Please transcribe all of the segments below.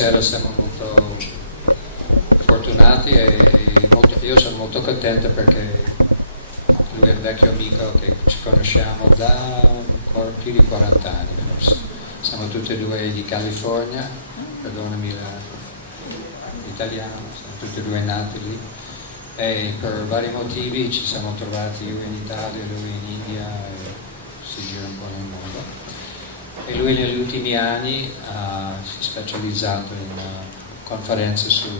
sera siamo molto fortunati io sono molto contento perché lui è un vecchio amico che ci conosciamo da più di 40 anni forse. Siamo tutti e due di California, perdonami l'italiano, siamo tutti e due nati lì e per vari motivi ci siamo trovati, io in Italia, lui in India e si gira un po' nel mondo. E lui negli ultimi anni si è specializzato in conferenze su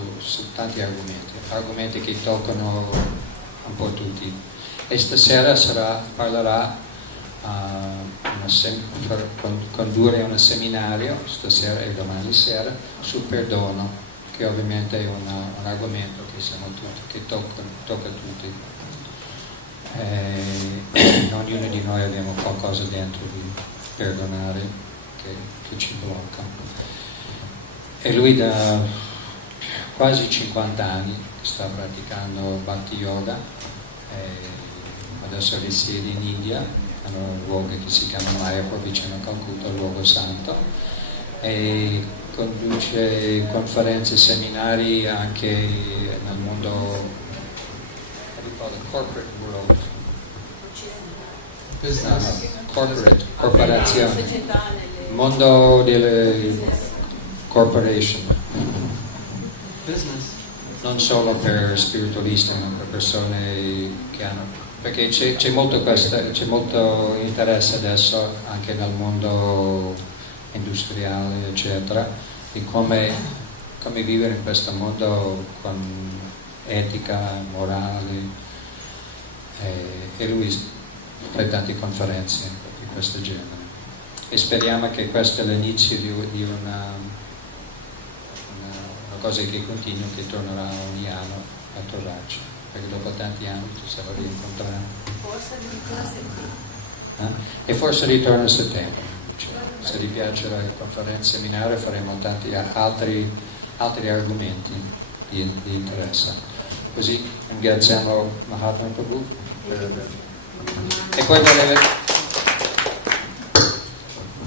tanti argomenti che toccano un po' tutti. E stasera parlerà per condurre un seminario stasera e domani sera sul perdono, che ovviamente è un argomento che siamo tutti, che tocca a tutti. Ognuno di noi abbiamo qualcosa dentro di perdonare che ci blocca. E lui da quasi 50 anni sta praticando Bhakti Yoga, adesso risiede in India, in un luogo che si chiama Mayapur, vicino a Calcutta, il luogo santo, e conduce conferenze e seminari anche nel mondo, corporate world, business, corporazione, mondo delle corporation, business, non solo per spiritualisti ma per persone che hanno, perché c'è molto interesse adesso anche nel mondo industriale eccetera di come vivere in questo mondo con etica, morale, e lui fa tante conferenze di questo genere e speriamo che questo è l'inizio di una cosa che continua, che tornerà ogni anno a trovarci, perché dopo tanti anni ci sarà rincontrare. Forse ritorna a settembre. E forse ritorna a settembre. Se ti piace la conferenza seminario faremo tanti altri argomenti di interesse. Così ringraziamo Mahatma Prabhu. E poi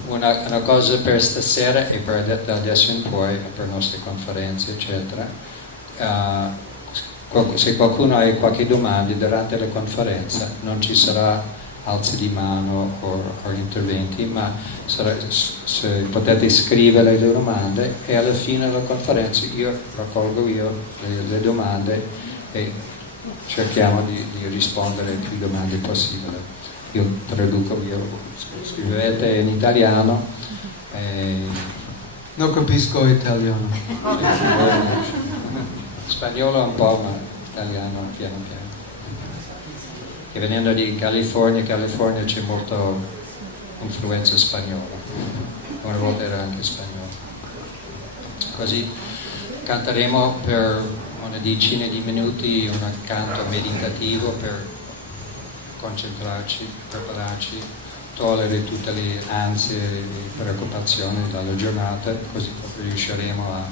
una cosa per stasera e per da adesso in poi, per le nostre conferenze eccetera, se qualcuno ha qualche domanda durante la conferenza non ci sarà alzi di mano o interventi, ma se potete scrivere le domande e alla fine della conferenza raccolgo le domande e cerchiamo di rispondere a più domande possibili. Io traduco, scrivete in italiano. Non capisco italiano. Spagnolo un po', ma italiano piano piano. E venendo di California c'è molto influenza spagnola. Una volta era anche spagnolo. Così canteremo per una decina di minuti un canto meditativo per concentrarci, prepararci, togliere tutte le ansie e le preoccupazioni dalla giornata, così riusciremo a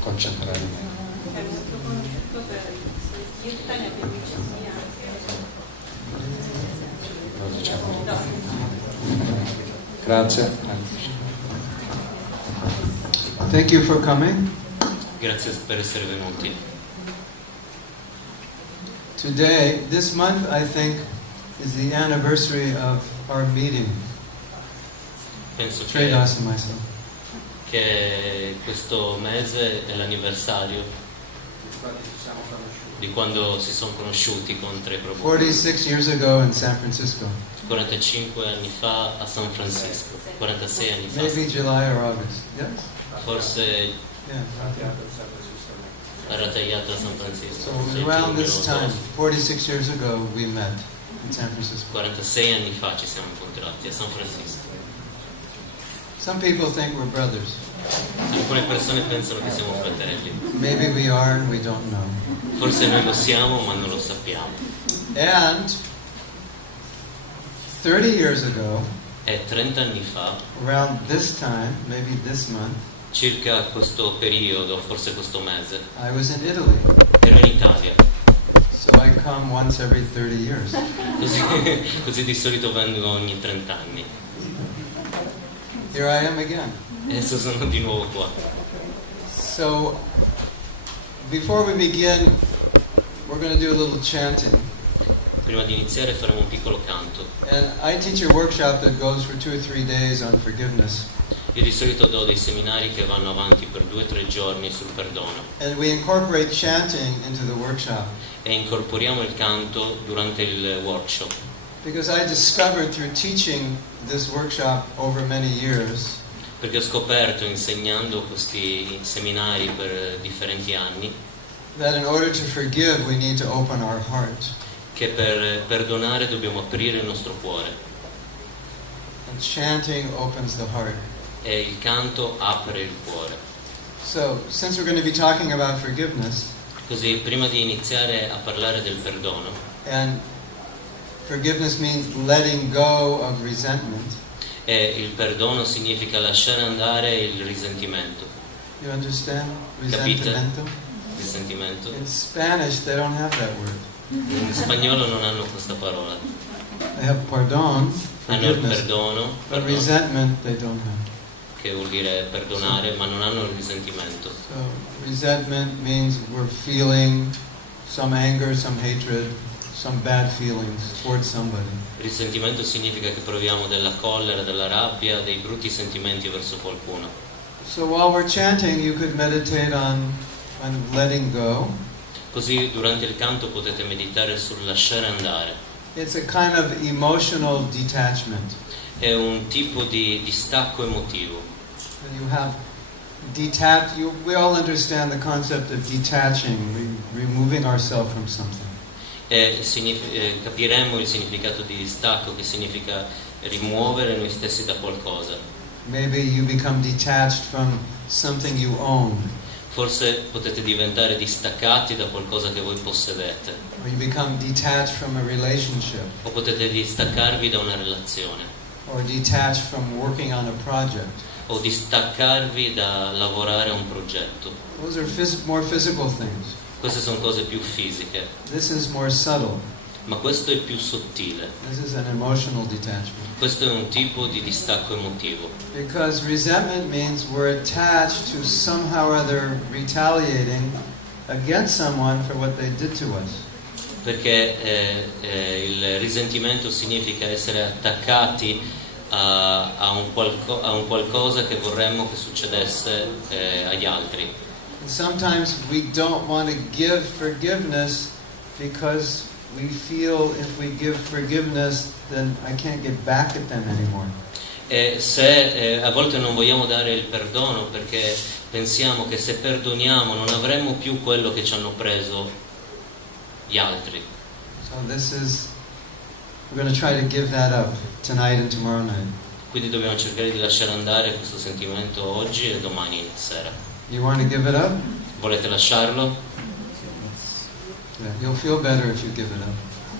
concentrarci meglio. È molto conosciuto per i suoi kirtan e per i cenni anche. Lo diciamo. Grazie. Thank you for coming. Grazie per essere venuti. Today, this month, I think, is the anniversary of our meeting. Penso Tradas and myself. che questo mese è l'anniversario di quando si sono conosciuti con tre propri 46 years ago in San Francisco. 45 anni fa a San Francisco, 46 anni fa, Maybe July or August. Yes? forse Yeah. era tagliato a San Francisco. So around this time, 46 years ago, we met in San Francisco. 46 anni fa ci siamo incontrati a San Francisco. Some people think we're brothers. Alcune persone pensano che siamo fratelli. Maybe we are and we don't know. Forse noi lo siamo, ma non lo sappiamo. And 30 years ago, E 30 anni fa, around this time, maybe this month, circa questo periodo, forse questo mese, I was in Italy. ero in Italia. So I come once every 30 years. Così di solito vengo ogni 30 anni. Here I am again. E adesso sono di nuovo qua. So, before we begin, we're going to do a little chanting. Prima di iniziare faremo un piccolo canto. And I teach a workshop that goes for 2 or 3 days on forgiveness. Io di solito do dei seminari che vanno avanti per 2 o 3 giorni sul perdono And we incorporate chanting into the workshop. e incorporiamo il canto durante il workshop. Because I discovered through teaching this workshop over many years Perché ho scoperto, insegnando questi seminari per differenti anni, that in order to forgive we need to open our heart. che per perdonare dobbiamo aprire il nostro cuore. And chanting opens the heart. E il canto apre il cuore. So, since we're going to be talking about forgiveness, Così, prima di iniziare a parlare del perdono, and forgiveness means letting go of resentment. e il perdono significa lasciare andare il risentimento. You understand? Capite? Risentimento? Risentimento. In Spanish, they don't have that word. In spagnolo non hanno questa parola. They have pardon, Hanno il forgiveness, perdono, but perdono, resentment they don't have. che vuol dire perdonare, ma non hanno il risentimento. So, resentment means we're feeling some anger, some hatred, some bad feelings towards somebody. Risentimento significa che proviamo della collera, della rabbia, dei brutti sentimenti verso qualcuno. So while we're chanting, you could meditate on letting go. Così durante il canto potete meditare sul lasciare andare. It's a kind of emotional detachment. È un tipo di distacco emotivo. You have we all understand the concept of detaching, removing ourselves from something. E capiremo il significato di distacco, che significa rimuovere noi stessi da qualcosa. Maybe you become detached from something you own. Forse potete diventare distaccati da qualcosa che voi possedete, Or you become detached from a relationship. o potete distaccarvi da una relazione, Or detached from working on a project. o distaccarvi da lavorare a un progetto. Those are more physical things. Queste sono cose più fisiche, This is more subtle. ma questo è più sottile. This is an emotional detachment. Questo è un tipo di distacco emotivo, Because resentment means we're attached to somehow or other retaliating against someone for what they did to us. perché il risentimento significa essere attaccati a un qualcosa che vorremmo che succedesse agli altri. And sometimes we don't want to give forgiveness because we feel if we give forgiveness then I can't get back at them anymore. E se a volte non vogliamo dare il perdono perché pensiamo che se perdoniamo non avremo più quello che ci hanno preso gli altri. So we're going to try to give that up tonight and tomorrow night. Quindi dobbiamo cercare di lasciare andare questo sentimento oggi e domani sera. You want to give it up? Volete lasciarlo? Yeah, you'll feel better if you give it up.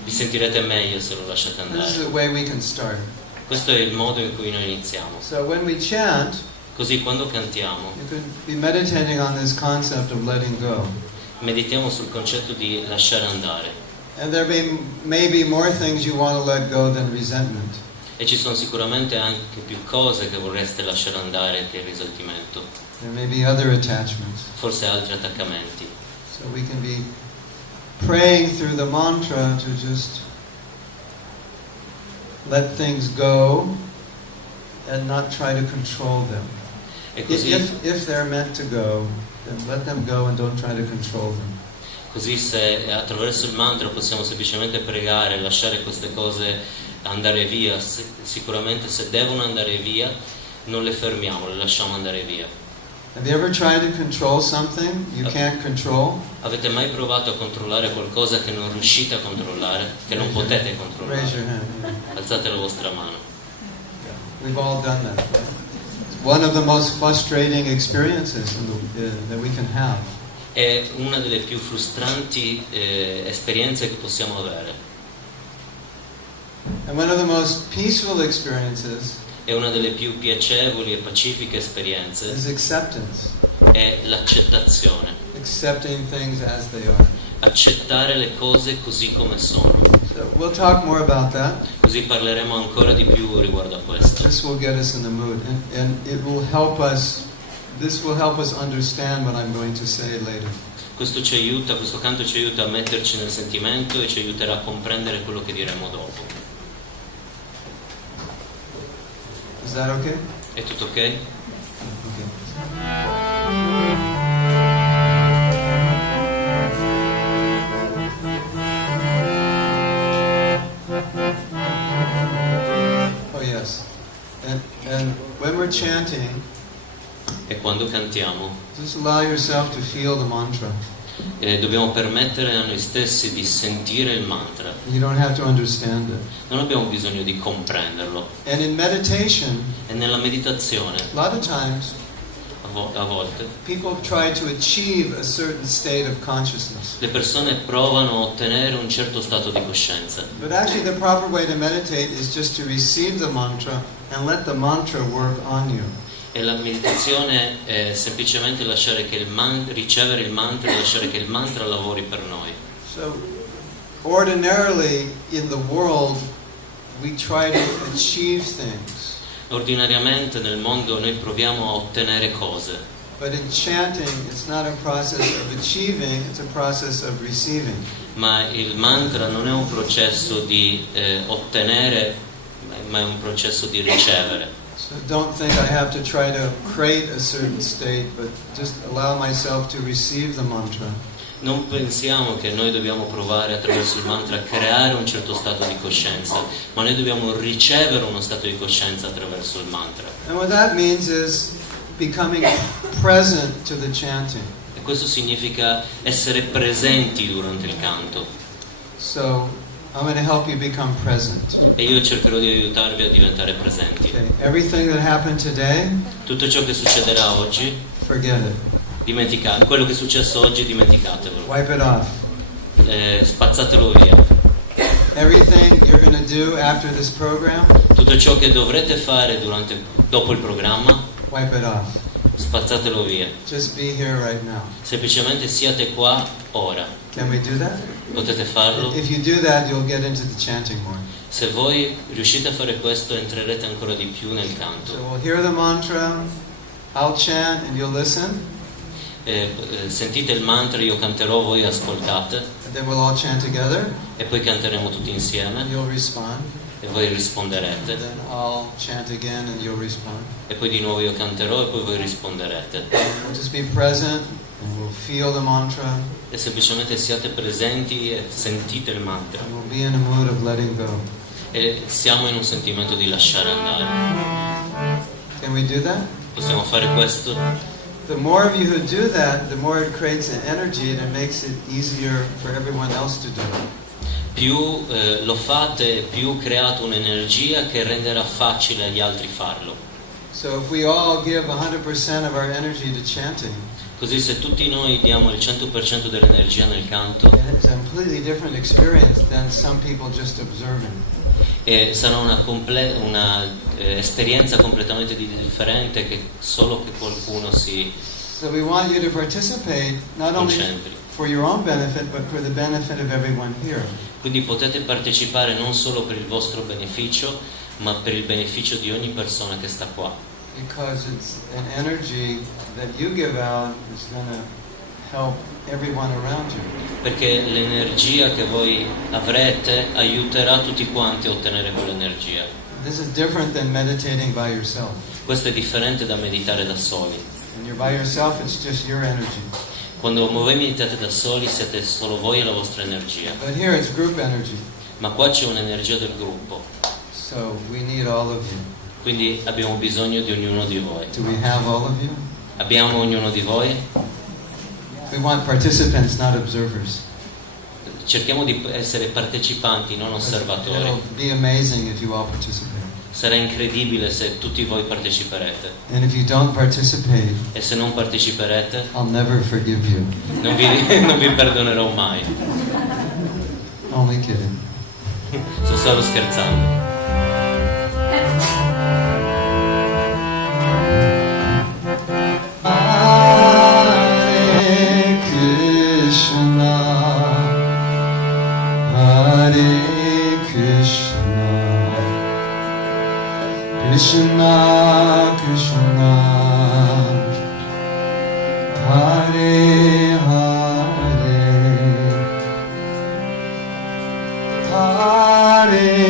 Vi sentirete meglio se lo lasciate This is andare. the way we can start. Questo è il modo in cui noi iniziamo. So when we chant, Così quando cantiamo, you could be meditating on this concept of letting go. meditiamo sul concetto di lasciare andare. And there may be more things you want to let go than resentment. E ci sono sicuramente anche più cose che vorreste lasciare andare che il risentimento. There may be other attachments. Forse altri attaccamenti. So we can be praying through the mantra to just let things go and not try to control them. E così, If they're meant to go, then let them go and don't try to control them. così se attraverso il mantra possiamo semplicemente pregare, lasciare queste cose andare via, sicuramente se devono andare via non le fermiamo, le lasciamo andare via. Have you ever tried to control something you can't control? Avete mai provato a controllare qualcosa che non riuscite a controllare, che non potete Raise your controllare? hand. Alzate la vostra mano. We've all done that. It's one of the most frustrating experiences that we can have. È una delle più frustranti esperienze che possiamo avere. And one of the most peaceful experiences È una delle più piacevoli e pacifiche esperienze is acceptance. è l'accettazione. Accepting things as they are. Accettare le cose così come sono. So we'll talk more about that. Così parleremo ancora di più riguardo a questo. This will get us in the mood, and it will help us this will help us understand what I'm going to say later. Questo canto ci aiuta a metterci nel sentimento e ci aiuterà a comprendere quello che diremo dopo. Is that okay? È tutto ok? Okay. Oh yes. And when we're chanting, E quando cantiamo just allow yourself to feel the mantra. dobbiamo permettere a noi stessi di sentire il mantra. You don't have to understand it. Non abbiamo bisogno di comprenderlo. And in meditation, E nella meditazione, a lot of times, a volte, people try to achieve a certain state of consciousness. le persone provano a ottenere un certo stato di coscienza. But actually the proper way to meditate is just to receive the mantra and let the mantra work on you. E la meditazione è semplicemente ricevere il mantra e lasciare che il mantra lavori per noi. So ordinarily in the world we try to achieve things. Ordinariamente nel mondo noi proviamo a ottenere cose, But in chanting it's not a process of achieving, it's a process of receiving. ma il mantra non è un processo di ottenere, ma è un processo di ricevere. So don't think I have to try to create a certain state, but just allow myself to receive the mantra. Non pensiamo che noi dobbiamo provare attraverso il mantra a creare un certo stato di coscienza, ma noi dobbiamo ricevere uno stato di coscienza attraverso il mantra. And what that means is becoming present to the chanting. E questo significa essere presenti durante il canto. So I'm going to help you become present. E io cercherò di aiutarvi a diventare presenti. Okay. Everything that happened today, Tutto ciò che succederà oggi, forget it. dimenticate. Quello che è successo oggi, dimenticatevelo. Wipe it off. Spazzatelo via. Everything you're going to do after this program, Tutto ciò che dovrete fare dopo il programma, wipe it off. spazzatelo via. Just be here right now. Semplicemente siate qua ora. Can we do that? Potete farlo? If you do that, you'll get into the chanting more. Se voi riuscite a fare questo, entrerete ancora di più nel canto. So we'll hear the mantra, I'll chant and you'll listen, Sentite il mantra, io canterò, voi ascoltate, and then we'll all chant together, e poi canteremo tutti insieme and you'll respond. e voi risponderete. Then I'll chant again and you'll respond. E poi di nuovo io canterò e poi voi risponderete. We'll just be present and we'll feel the mantra E semplicemente siate presenti e sentite il mantra. and we'll be in a mood of letting go. E siamo in un sentimento di lasciare andare. Can we do that? Possiamo fare questo? The more of you who do that, the more it creates an energy and it makes it easier for everyone else to do it. Più lo fate, più create un'energia che renderà facile agli altri farlo. So if we all give 100% of our energy to chanting, Così se tutti noi diamo il 100% dell'energia nel canto, it's a completely different experience than some people just observing. e sarà una esperienza completamente differente che solo che qualcuno si So we want you to participate not only concentri. for your own benefit, but for the benefit of everyone here. Quindi potete partecipare non solo per il vostro beneficio, ma per il beneficio di ogni persona che sta qua. Because it's an energy that you give out is going to help everyone around you. Perché l'energia che voi avrete aiuterà tutti quanti a ottenere quell'energia. This is different than meditating by yourself. Questo è differente da meditare da soli. When you're by yourself, it's just your energy. Quando voi meditate da soli siete solo voi e la vostra energia. But here it's group energy. Ma qua c'è un'energia del gruppo. So we need all of you. Quindi abbiamo bisogno di ognuno di voi. Do we have all of you? Abbiamo ognuno di voi? We want participants, not observers. Cerchiamo di essere partecipanti, non osservatori. It'll be amazing if you all participate. Sarà incredibile se tutti voi parteciperete. And if you don't participate, E se non parteciperete, I'll never forgive you. non vi perdonerò mai. Only kidding. Sto solo scherzando. Hare Krishna, Hare Krishna, Krishna Krishna, Hare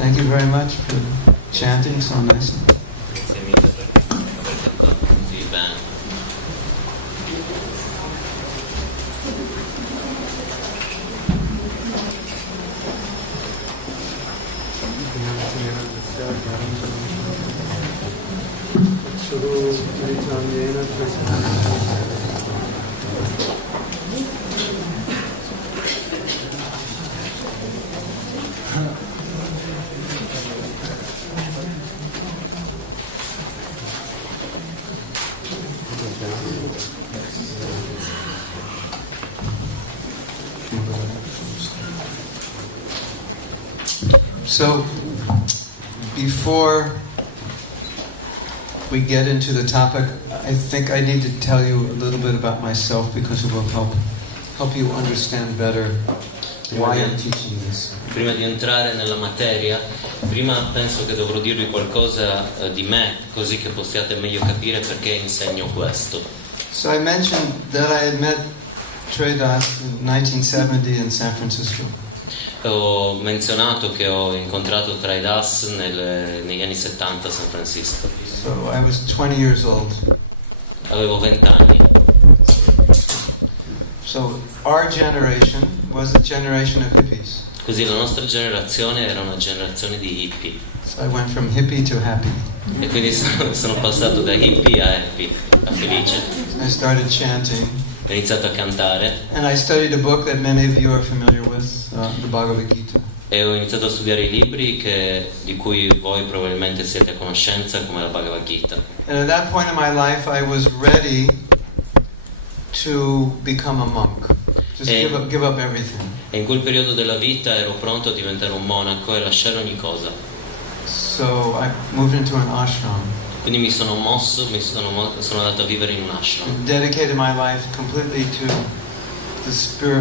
Thank you very much for chanting so nicely. Grazie mille per aver cantato così bene. So, before we get into the topic, I think I need to tell you a little bit about myself because it will help you understand better why I'm teaching this. Prima di entrare nella materia, prima penso che dovrò dirvi qualcosa di me, così che possiate meglio capire perché insegno questo. So I mentioned that I had met Tredas in 1970 in San Francisco. Ho menzionato che ho incontrato Traidas negli anni 70 a San Francisco. So I was 20 years old. Avevo 20 anni. So our generation was the generation of hippies. Così la nostra generazione era una generazione di hippie. So I went from hippie to happy. E quindi sono passato da hippie a happy, a felice. I started chanting. Ho iniziato a cantare. And I studied a book that many of you are familiar with, the Bhagavad Gita. E ho iniziato a studiare i libri di cui voi probabilmente siete a conoscenza, come la Bhagavad Gita. And at that point in my life I was ready to become a monk. Just give up everything. E in quel periodo della vita ero pronto a diventare un monaco e lasciare ogni cosa. So I moved into an ashram. Quindi mi sono mosso, sono andato a vivere in un ashram. I dedicated my life completely to the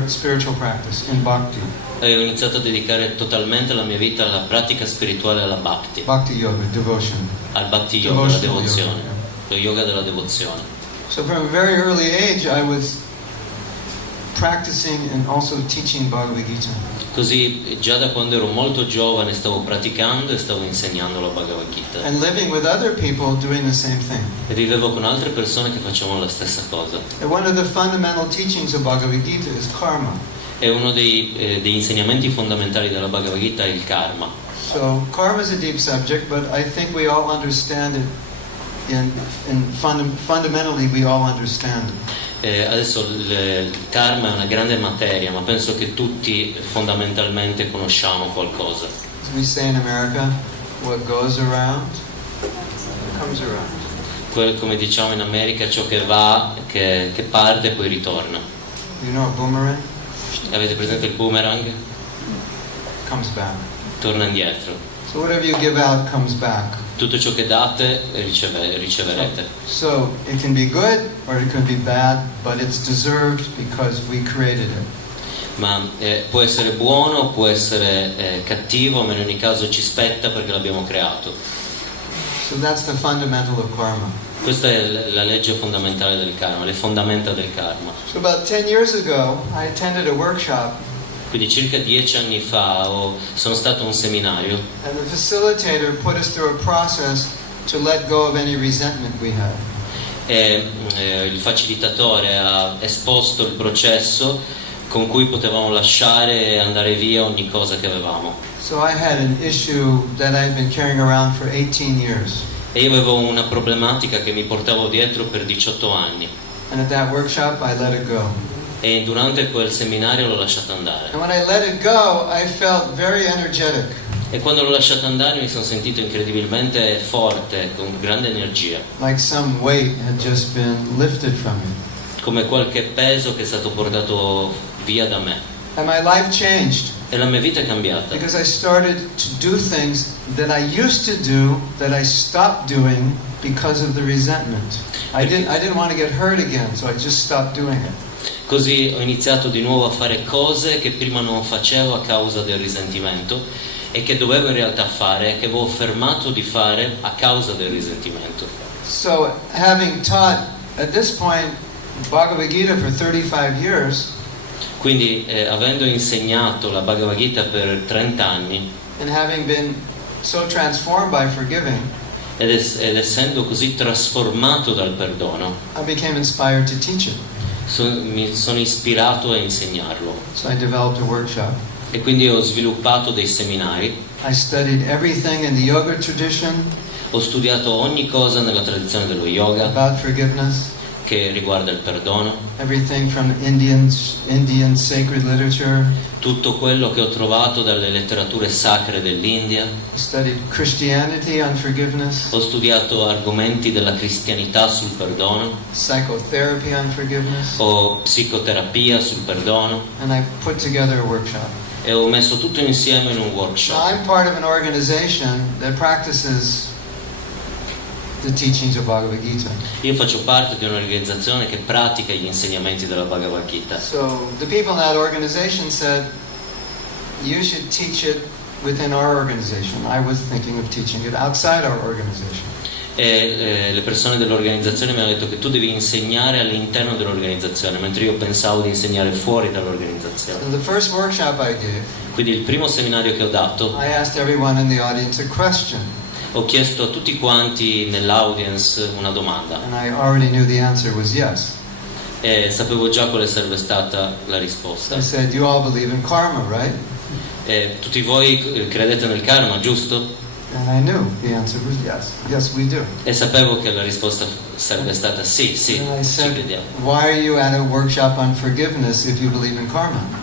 spiritual practice in bhakti. E ho iniziato a dedicare totalmente la mia vita alla pratica spirituale, alla bhakti. Bhakti yoga, devotion. Al bhakti yoga, la devozione. Lo yoga della devozione. So from a very early age I was practicing and also teaching Bhagavad Gita. Così già da quando ero molto giovane stavo praticando e stavo insegnando la Bhagavad Gita. And living with other people doing the same thing. E vivevo con altre persone che facevano la stessa cosa. And one of the fundamental teachings of Bhagavad Gita is karma. E uno degli insegnamenti fondamentali della Bhagavad Gita è il karma. So karma is a deep subject, but I think we all understand it. Fundamentally we all understand it. Adesso il karma è una grande materia, ma penso che tutti fondamentalmente conosciamo qualcosa. As we say in America, what goes around comes around. Come diciamo in America, ciò che va, che parte e poi ritorna. You know a boomerang? Avete presente il boomerang? Comes back. Torna indietro. So whatever you give out comes back. Tutto ciò che date riceverete. So it can be good or it can be bad, but it's deserved because we created it. Ma può essere buono, può essere cattivo, ma in ogni caso ci spetta perché l'abbiamo creato. So that's the fundamental of karma. Questa è la legge fondamentale del karma, le fondamenta del karma. So about 10 years ago, I attended a workshop. Quindi circa 10 anni fa sono stato a un seminario. And the facilitator put us through a process to let go of any resentment we had. e il facilitatore ha esposto il processo con cui potevamo lasciare e andare via ogni cosa che avevamo. So I had an issue that I've been carrying around for 18 years. E io avevo una problematica che mi portavo dietro per 18 anni. And at that workshop I let it go. E durante quel seminario l'ho lasciata andare. And when I let it go, I felt very energetic. E quando l'ho lasciata andare mi sono sentito incredibilmente forte, con grande energia. Like some weight had just been lifted from me. Come qualche peso che è stato portato via da me. And my life changed. E la mia vita è cambiata. Because I started to do things that I used to do that I stopped doing because of the resentment. I didn't want to get hurt again, so I just stopped doing it. Così ho iniziato di nuovo a fare cose che prima non facevo a causa del risentimento e che dovevo in realtà fare, che avevo fermato di fare a causa del risentimento. So, having taught at this point Bhagavad Gita for 35 years, quindi avendo insegnato la Bhagavad Gita per 30 anni and having been so transformed by forgiving, ed essendo così trasformato dal perdono, I became inspired to teach it. Mi sono ispirato a insegnarlo. So I developed a workshop. E quindi ho sviluppato dei seminari. I studied everything in the yoga tradition. Ho studiato ogni cosa nella tradizione dello yoga about forgiveness. Che riguarda il perdono. Everything from Indian sacred literature. Tutto quello che ho trovato dalle letterature sacre dell'India. I studied Christianity on forgiveness. Ho studiato argomenti della cristianità sul perdono. Psychotherapy on forgiveness. O psicoterapia sul perdono. And I put together a workshop. E ho messo tutto insieme in un workshop. Now, I'm part of an organization that practices the teachings of Bhagavad Gita. Io faccio parte di un'organizzazione che pratica gli insegnamenti della Bhagavad Gita. So the people in that organization said, you should teach it within our organization. I was thinking of teaching it outside our organization. E le persone dell'organizzazione mi hanno detto che tu devi insegnare all'interno dell'organizzazione, mentre io pensavo di insegnare fuori dall'organizzazione. So the first workshop I gave, quindi il primo seminario che ho dato, I asked everyone in the audience a question. Ho chiesto a tutti quanti nell'audience una domanda. And I already knew the answer was yes. E sapevo già quale sarebbe stata la risposta. I said, you all believe in karma, right? E tutti voi credete nel karma, giusto? And I knew the answer was yes. Yes, we do. E sapevo che la risposta sarebbe stata sì, And I ci said, crediamo. why are you at a workshop on forgiveness if you believe in karma?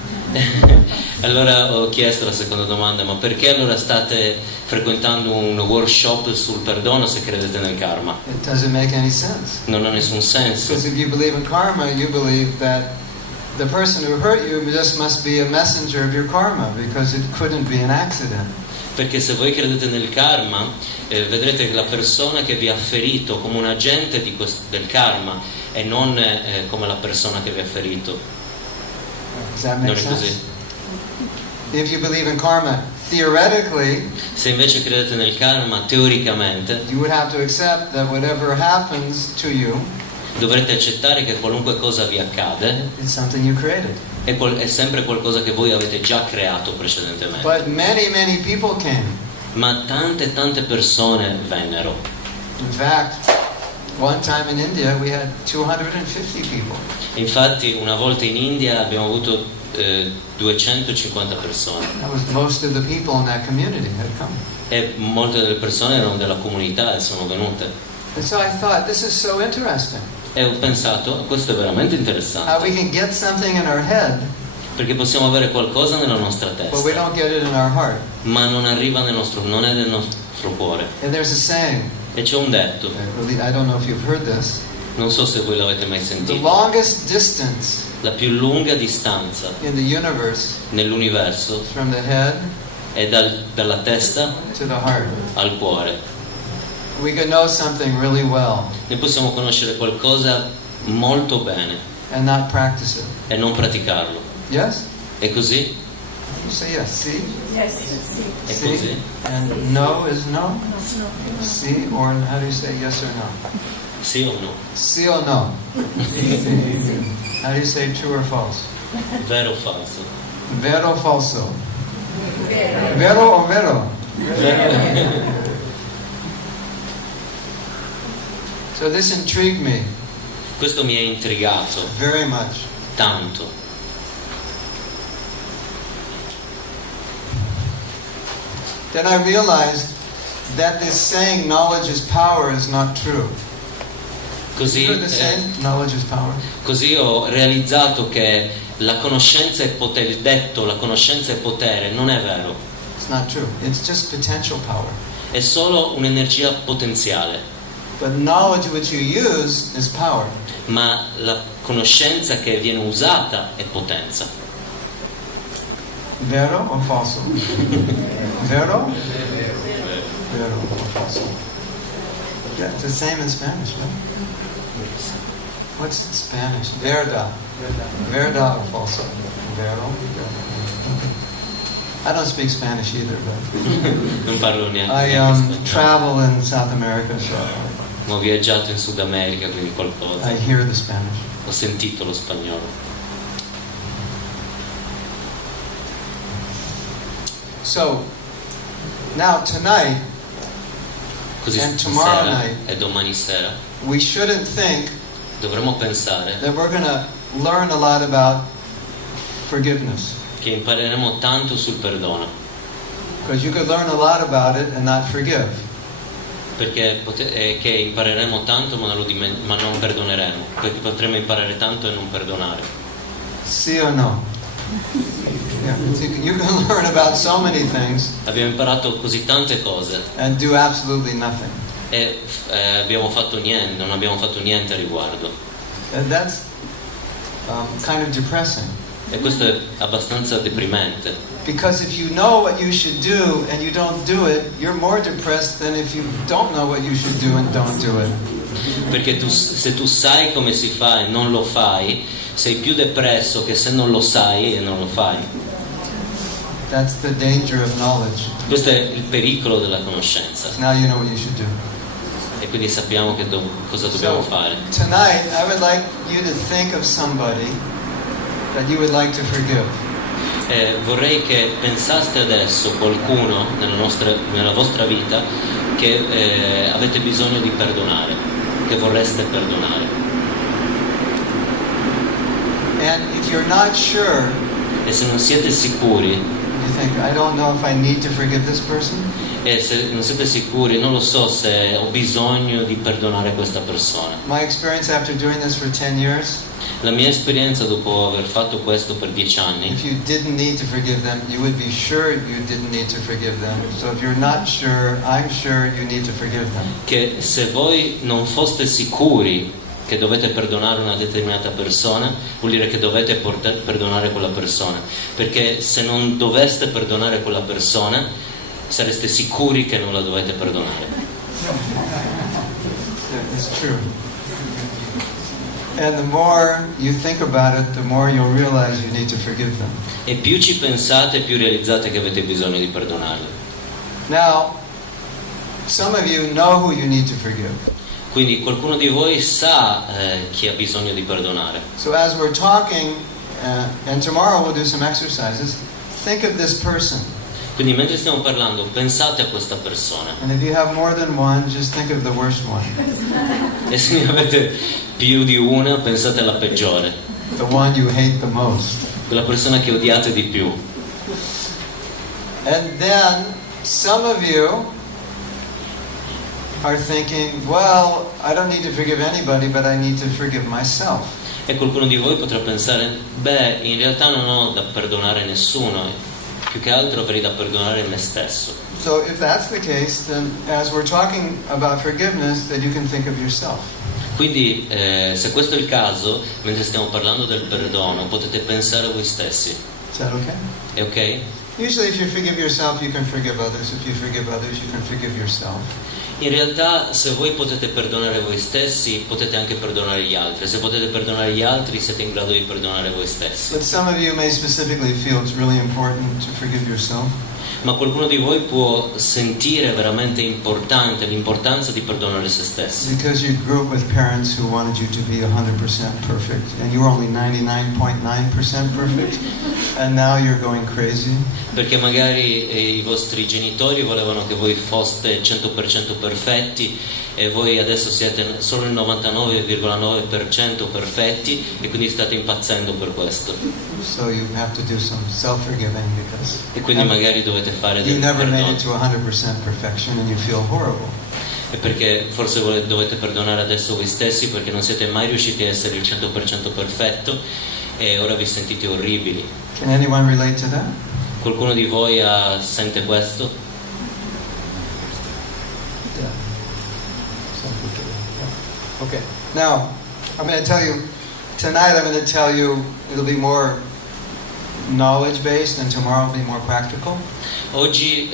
Allora ho chiesto la seconda domanda, ma perché allora state frequentando un workshop sul perdono se credete nel karma? It doesn't make any sense. Non ha nessun senso. Because if you believe in karma, you believe that the person who hurt you just must be a messenger of your karma, because it couldn't be an accident. Perché se voi credete nel karma, vedrete che la persona che vi ha ferito come un agente del karma e non come la persona che vi ha ferito. Does that make Non è sense? così. If you believe in karma, theoretically, Se invece credete nel karma, teoricamente, you would have to accept that whatever happens to you, dovrete accettare che qualunque cosa vi accade it's something you created. è sempre qualcosa che voi avete già creato precedentemente. But many people came. Ma tante persone vennero. In fact, one time in India we had 250 people. Infatti una volta in India abbiamo avuto 250 persone. That was most of the people in that community had come. E molte delle persone erano della comunità e sono venute. And so I thought, this is so interesting. E ho pensato, questo è veramente How interessante, we can get something in our head, perché possiamo avere qualcosa nella nostra but we testa, don't get it in our heart. ma non arriva non è nel nostro cuore. And there's a saying, E c'è un detto, I don't know if you've heard this, non so se voi l'avete mai the sentito, longest distance la più lunga distanza in the universe nell'universo is from the head è dalla testa to the heart. al cuore. We can know something really well Noi possiamo conoscere qualcosa molto bene and not practice it. e non praticarlo. Yes? È così? You say yes. See? Yes, È See? così? And no is no? See? Or how do you say yes or no? Sì o no? See or no? How do you say true or false? Vero o falso? Vero o falso? Vero o vero? So this intrigued me. Questo mi ha intrigato very much. tanto. Then I realized that this saying knowledge is power is not true. Così, You heard the saying knowledge is power? così ho realizzato che la conoscenza è potere, il detto la conoscenza è potere non è vero, It's not true. It's just potential power. è solo un'energia potenziale, But knowledge which you use is power. ma la conoscenza che viene usata è potenza. Vero o falso? Vero? Vero o falso? Yeah, it's the same in Spanish, no? What's in Spanish? Verdad. Verdad or falso? Vero? I don't speak Spanish either, but Non parlo neanche I spagnolo. travel in South America, so Ma ho viaggiato in Sud America, quindi qualcosa. I hear the Spanish. Ho sentito lo spagnolo. So, now tonight, Così And tomorrow stasera night. e domani sera we shouldn't think dovremmo pensare that we're going to learn a lot about forgiveness. che impareremo tanto sul perdono, Because you could learn a lot about it and not forgive. perché che impareremo tanto ma non perdoneremo, perché potremo imparare tanto e non perdonare. See or no? Yeah. You can learn about so many things Abbiamo imparato così tante cose and do absolutely nothing. e abbiamo fatto niente, non abbiamo fatto niente a riguardo, And that's kind of depressing. e questo è abbastanza deprimente, Because if you know what you should do and you don't do it, you're more depressed than if you don't know what you should do and don't do it. perché se tu sai come si fa e non lo fai, sei più depresso che se non lo sai e non lo fai. That's the danger of knowledge. Questo è il pericolo della conoscenza, Now you know what you should do. e quindi sappiamo che cosa dobbiamo fare. Tonight, I would like you to think of somebody that you would like to forgive. Vorrei che pensaste adesso qualcuno nella vostra vita che avete bisogno di perdonare, che vorreste perdonare. And if you're not sure, E se non siete sicuri, you think, I don't know if I need to forgive this person, e se non siete sicuri, non lo so se ho bisogno di perdonare questa persona. my experience after doing this for 10 years, La mia esperienza dopo aver fatto questo per 10 anni, if you didn't need to forgive them, you would be sure you didn't need to forgive them. So if you're not sure, I'm sure you need to forgive them. che se voi non foste sicuri che dovete perdonare una determinata persona, vuol dire che dovete perdonare quella persona, perché se non doveste perdonare quella persona sareste sicuri che non la dovete perdonare. It's true. And the more you think about it, the more you'll realize you need to forgive them. E più ci pensate, più realizzate che avete bisogno di perdonarli. Now, some of you know who you need to forgive. Quindi qualcuno di voi sa chi ha bisogno di perdonare. So as we're talking, and tomorrow we'll do some exercises, think of this person. Quindi mentre stiamo parlando, pensate a questa persona. And if you have more than one, just think of the worst one. E se ne avete più di una, pensate alla peggiore, The one you hate the most. quella persona che odiate di più. And then some of you are thinking, well, I don't need to forgive anybody, but I need to forgive myself. E qualcuno di voi potrà pensare, beh, in realtà non ho da perdonare nessuno, più che altro avrei da perdonare me stesso. So if that's the case, then as we're talking about forgiveness, then you can think of yourself. Quindi se questo è il caso, mentre stiamo parlando del perdono, potete pensare a voi stessi. Is that okay? È ok? Usually if you forgive yourself, you can forgive others. If you forgive others, you can forgive yourself. In realtà, se voi potete perdonare voi stessi, potete anche perdonare gli altri. Se potete perdonare gli altri, siete in grado di perdonare voi stessi. But some of you may specifically feel it's really important to forgive yourself. ma qualcuno di voi può sentire veramente importante l'importanza di perdonare se stessi. Because you grew up with parents who wanted you to be 100% perfect, and you were only 99.9% perfect, and now you're going crazy. Perché magari i vostri genitori volevano che voi foste 100% perfetti e voi adesso siete solo il 99,9% perfetti e quindi state impazzendo per questo. So you have to do some self-forgiving because E quindi magari dovete fare you del never made it perdono. to 100% perfection and you feel horrible. E perché forse dovete perdonare adesso voi stessi perché non siete mai riusciti a essere il 100% perfetto e ora vi sentite orribili. Can anyone relate to that? Qualcuno di voi sente questo? Yeah. Okay. Now, I'm going to tell you, tonight I'm going to tell you, it'll be more knowledge-based and tomorrow will be more practical. Oggi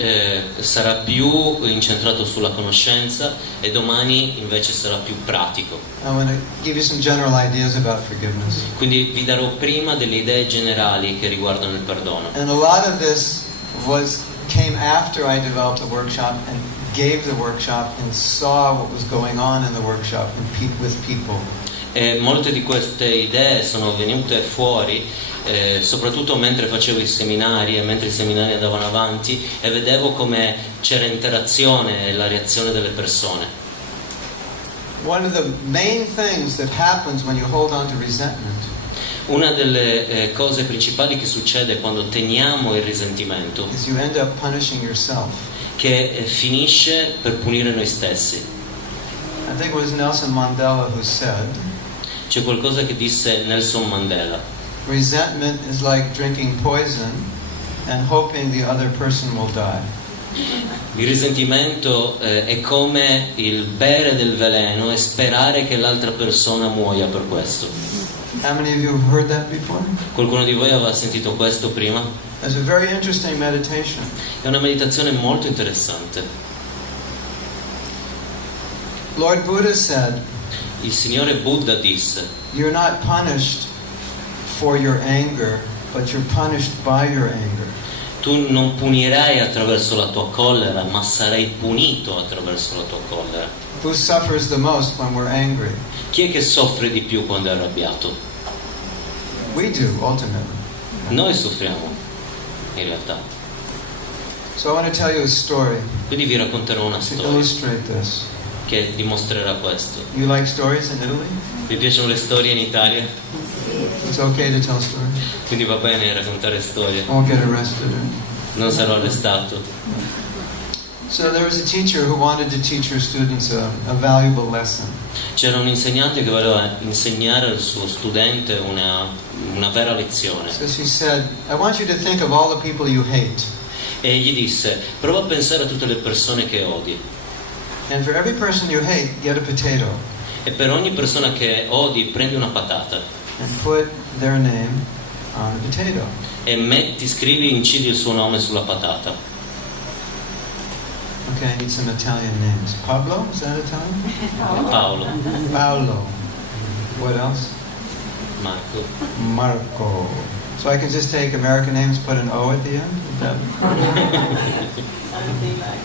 sarà più incentrato sulla conoscenza e domani invece sarà più pratico. I'm going to give you some general ideas about forgiveness. Quindi vi darò prima delle idee generali che riguardano il perdono. And a lot of this came after I developed a workshop and gave the workshop and saw what was going on in the workshop with people. E molte di queste idee sono venute fuori soprattutto mentre facevo i seminari e mentre i seminari andavano avanti e vedevo come c'era interazione e la reazione delle persone. One of the main things that happens when you hold on to resentment Una delle cose principali che succede quando teniamo il risentimento is you end up punishing yourself. che finisce per punire noi stessi. I think it was Nelson Mandela who said, C'è qualcosa che disse Nelson Mandela: resentment is like drinking poison and hoping the other person will die. il risentimento è come il bere del veleno e sperare che l'altra persona muoia per questo. How many of you have heard that before? Qualcuno di voi aveva sentito questo prima? It's a very interesting meditation. È una meditazione molto interessante. Lord Buddha said, Il Signore Buddha disse: you're not punished for your anger, but you're punished by your anger. tu non punirai attraverso la tua collera, ma sarai punito attraverso la tua collera. Who suffers the most when we're angry? Chi è che soffre di più quando è arrabbiato? We do, ultimately. Noi soffriamo, in realtà. So I want to tell you a story Quindi vi racconterò una to storia illustrate this. che dimostrerà questo. You like stories in Italy? Vi piacciono le storie in Italia? It's okay to tell stories. Quindi va bene raccontare storie. I won't get arrested. Non sarò arrestato. So there was a teacher who wanted to teach her students a valuable lesson. C'era un insegnante che voleva insegnare al suo studente una vera lezione. So she said, I want you to think of all the people you hate. E gli disse: prova a pensare a tutte le persone che odi. And for every person you hate, get a potato. E per ogni persona che odi prendi una patata And put their name on the potato. e incidi il suo nome sulla patata. Okay, I need some Italian names. Pablo? Is that Italian? Paolo, Paolo. What else? Marco. Marco. So I can just take American names, put an O at the end? Is that Something like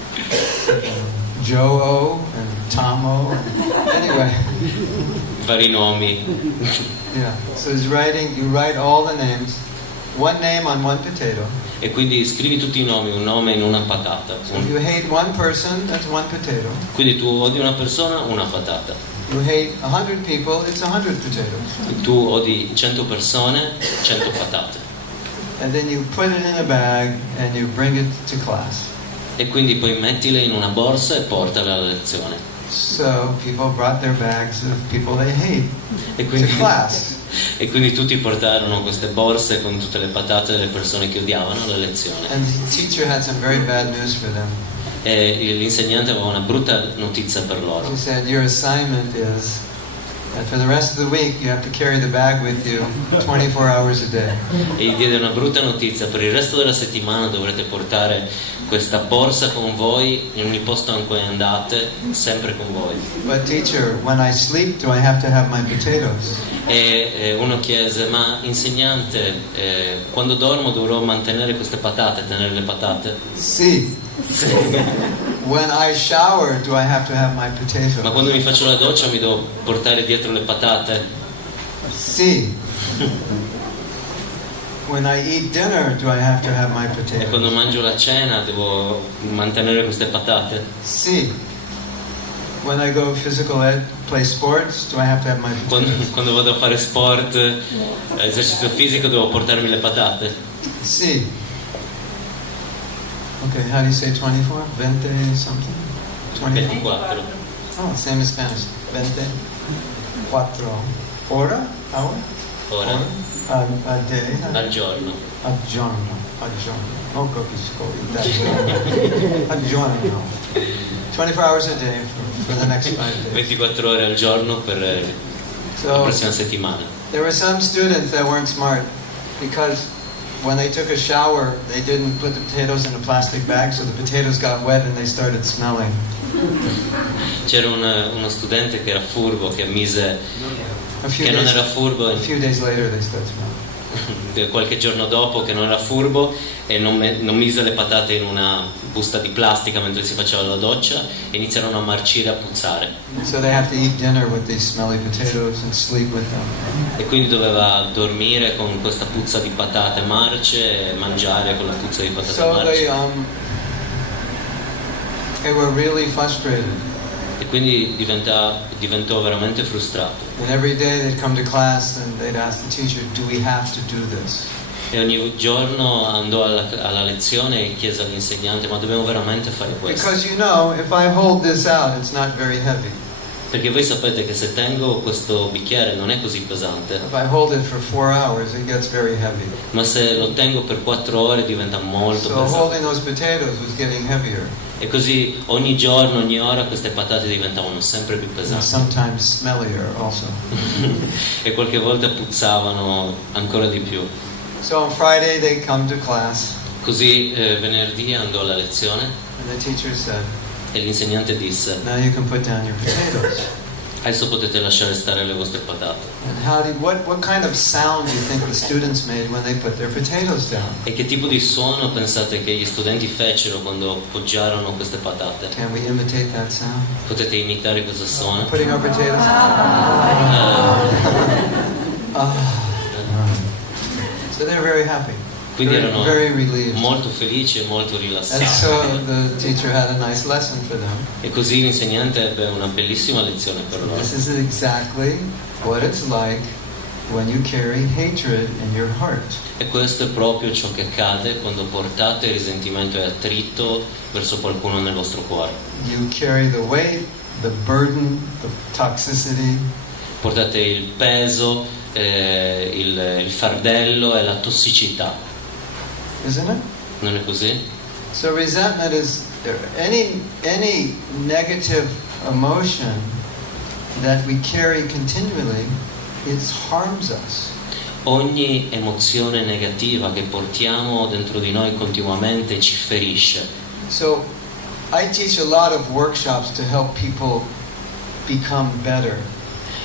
Joe O and Tom O? Anyway, Vari nomi. yeah. So he's writing, you write all the names, one name on one potato. E quindi scrivi tutti i nomi, un nome in una patata. So if you hate one person, that's one potato. Quindi tu odi una persona, una patata. You hate 100 people, it's 100 potatoes. Tu odi 100 persone, 100 patate. And then you put it in a bag and you bring it to class. E quindi poi mettile in una borsa e portale alla lezione. So people brought their bags of people they hate E to quindi, class. e quindi tutti portarono queste borse con tutte le patate delle persone che odiavano alla lezione. And the teacher had some very bad news for them. E l'insegnante aveva una brutta notizia per loro. He said, your assignment is And for the rest of the week you have to carry the bag with you 24 hours a day. E gli diede una brutta notizia: per il resto della settimana dovrete portare questa borsa con voi in ogni posto in cui andate, sempre con voi. But teacher, when I sleep, do I have to have my potatoes? E uno chiese: ma insegnante, quando dormo dovrò mantenere queste patate, tenere le patate? Sì. When I shower, do I have to have my potatoes? Ma quando mi faccio la doccia mi devo portare dietro le patate? Sì. When I eat dinner, do I have to have my E quando potatoes? mangio la cena devo mantenere queste patate? Sì. When I go physical ed, play sports, do I have to have my potatoes? Quando vado a fare sport, esercizio fisico, devo portarmi le patate? Sì. Okay, how do you say 24? 20 something? 24? 24. Oh, same as Spanish. 24. Ora? Hour? Ora, A day? al giorno. A giorno. Non capisco italiano. A giorno. 24 hours a day for the next 5 days. 24 ore al giorno per la So, prossima settimana. there were some students that weren't smart because when they took a shower, they didn't put the potatoes in a plastic bag, so the potatoes got wet and they started smelling. C'era uno studente che era furbo, che mise, A few che non days, era furbo, a few days later, they started smelling. qualche giorno dopo, che non era furbo e non mise le patate in una busta di plastica mentre si faceva la doccia e iniziarono a marcire, a puzzare. So they have to eat dinner with these smelly potatoes and sleep with them. E quindi doveva dormire con questa puzza di patate marce e mangiare con la puzza di patate So marce. they were really frustrated. E quindi diventò veramente frustrato. And every day they'd come to class and they'd ask the teacher, do we have to do this? E ogni giorno andò alla lezione e chiese all'insegnante: ma dobbiamo veramente fare questo? Because you know, if I hold this out, it's not very heavy. Perché voi sapete che se tengo questo bicchiere non è così pesante, If I hold it for 4 hours, it gets very heavy. ma se lo tengo per 4 ore diventa molto So pesante. holding those potatoes was getting heavier E così ogni giorno, ogni ora queste patate diventavano sempre più and pesanti. sometimes smellier also. E qualche volta puzzavano ancora di più. So on Friday they come to class Così venerdì andò alla lezione and the teacher said, e l'insegnante disse: now you can put down your potatoes. adesso potete lasciare stare le vostre patate. And what kind of sound do you think the students made when they put their potatoes down? E che tipo di suono pensate che gli studenti fecero quando poggiarono queste patate? Can we imitate that sound? Potete imitare questo suono? Putting our potatoes So they're very happy. Quindi erano Very relieved. molto felici e molto And rilassati. so the teacher had a nice lesson for them. E così l'insegnante ebbe una bellissima lezione per loro. This is exactly what it's like when you carry hatred in your heart. E questo è proprio ciò che accade quando portate risentimento e attrito verso qualcuno nel vostro cuore. You carry the weight, the burden, the toxicity, Portate il peso, il fardello e la tossicità. isn't it? Non è così? So resentment is any negative emotion that we carry continually, it harms us. Ogni emozione negativa che portiamo dentro di noi continuamente ci ferisce. So I teach a lot of workshops to help people become better.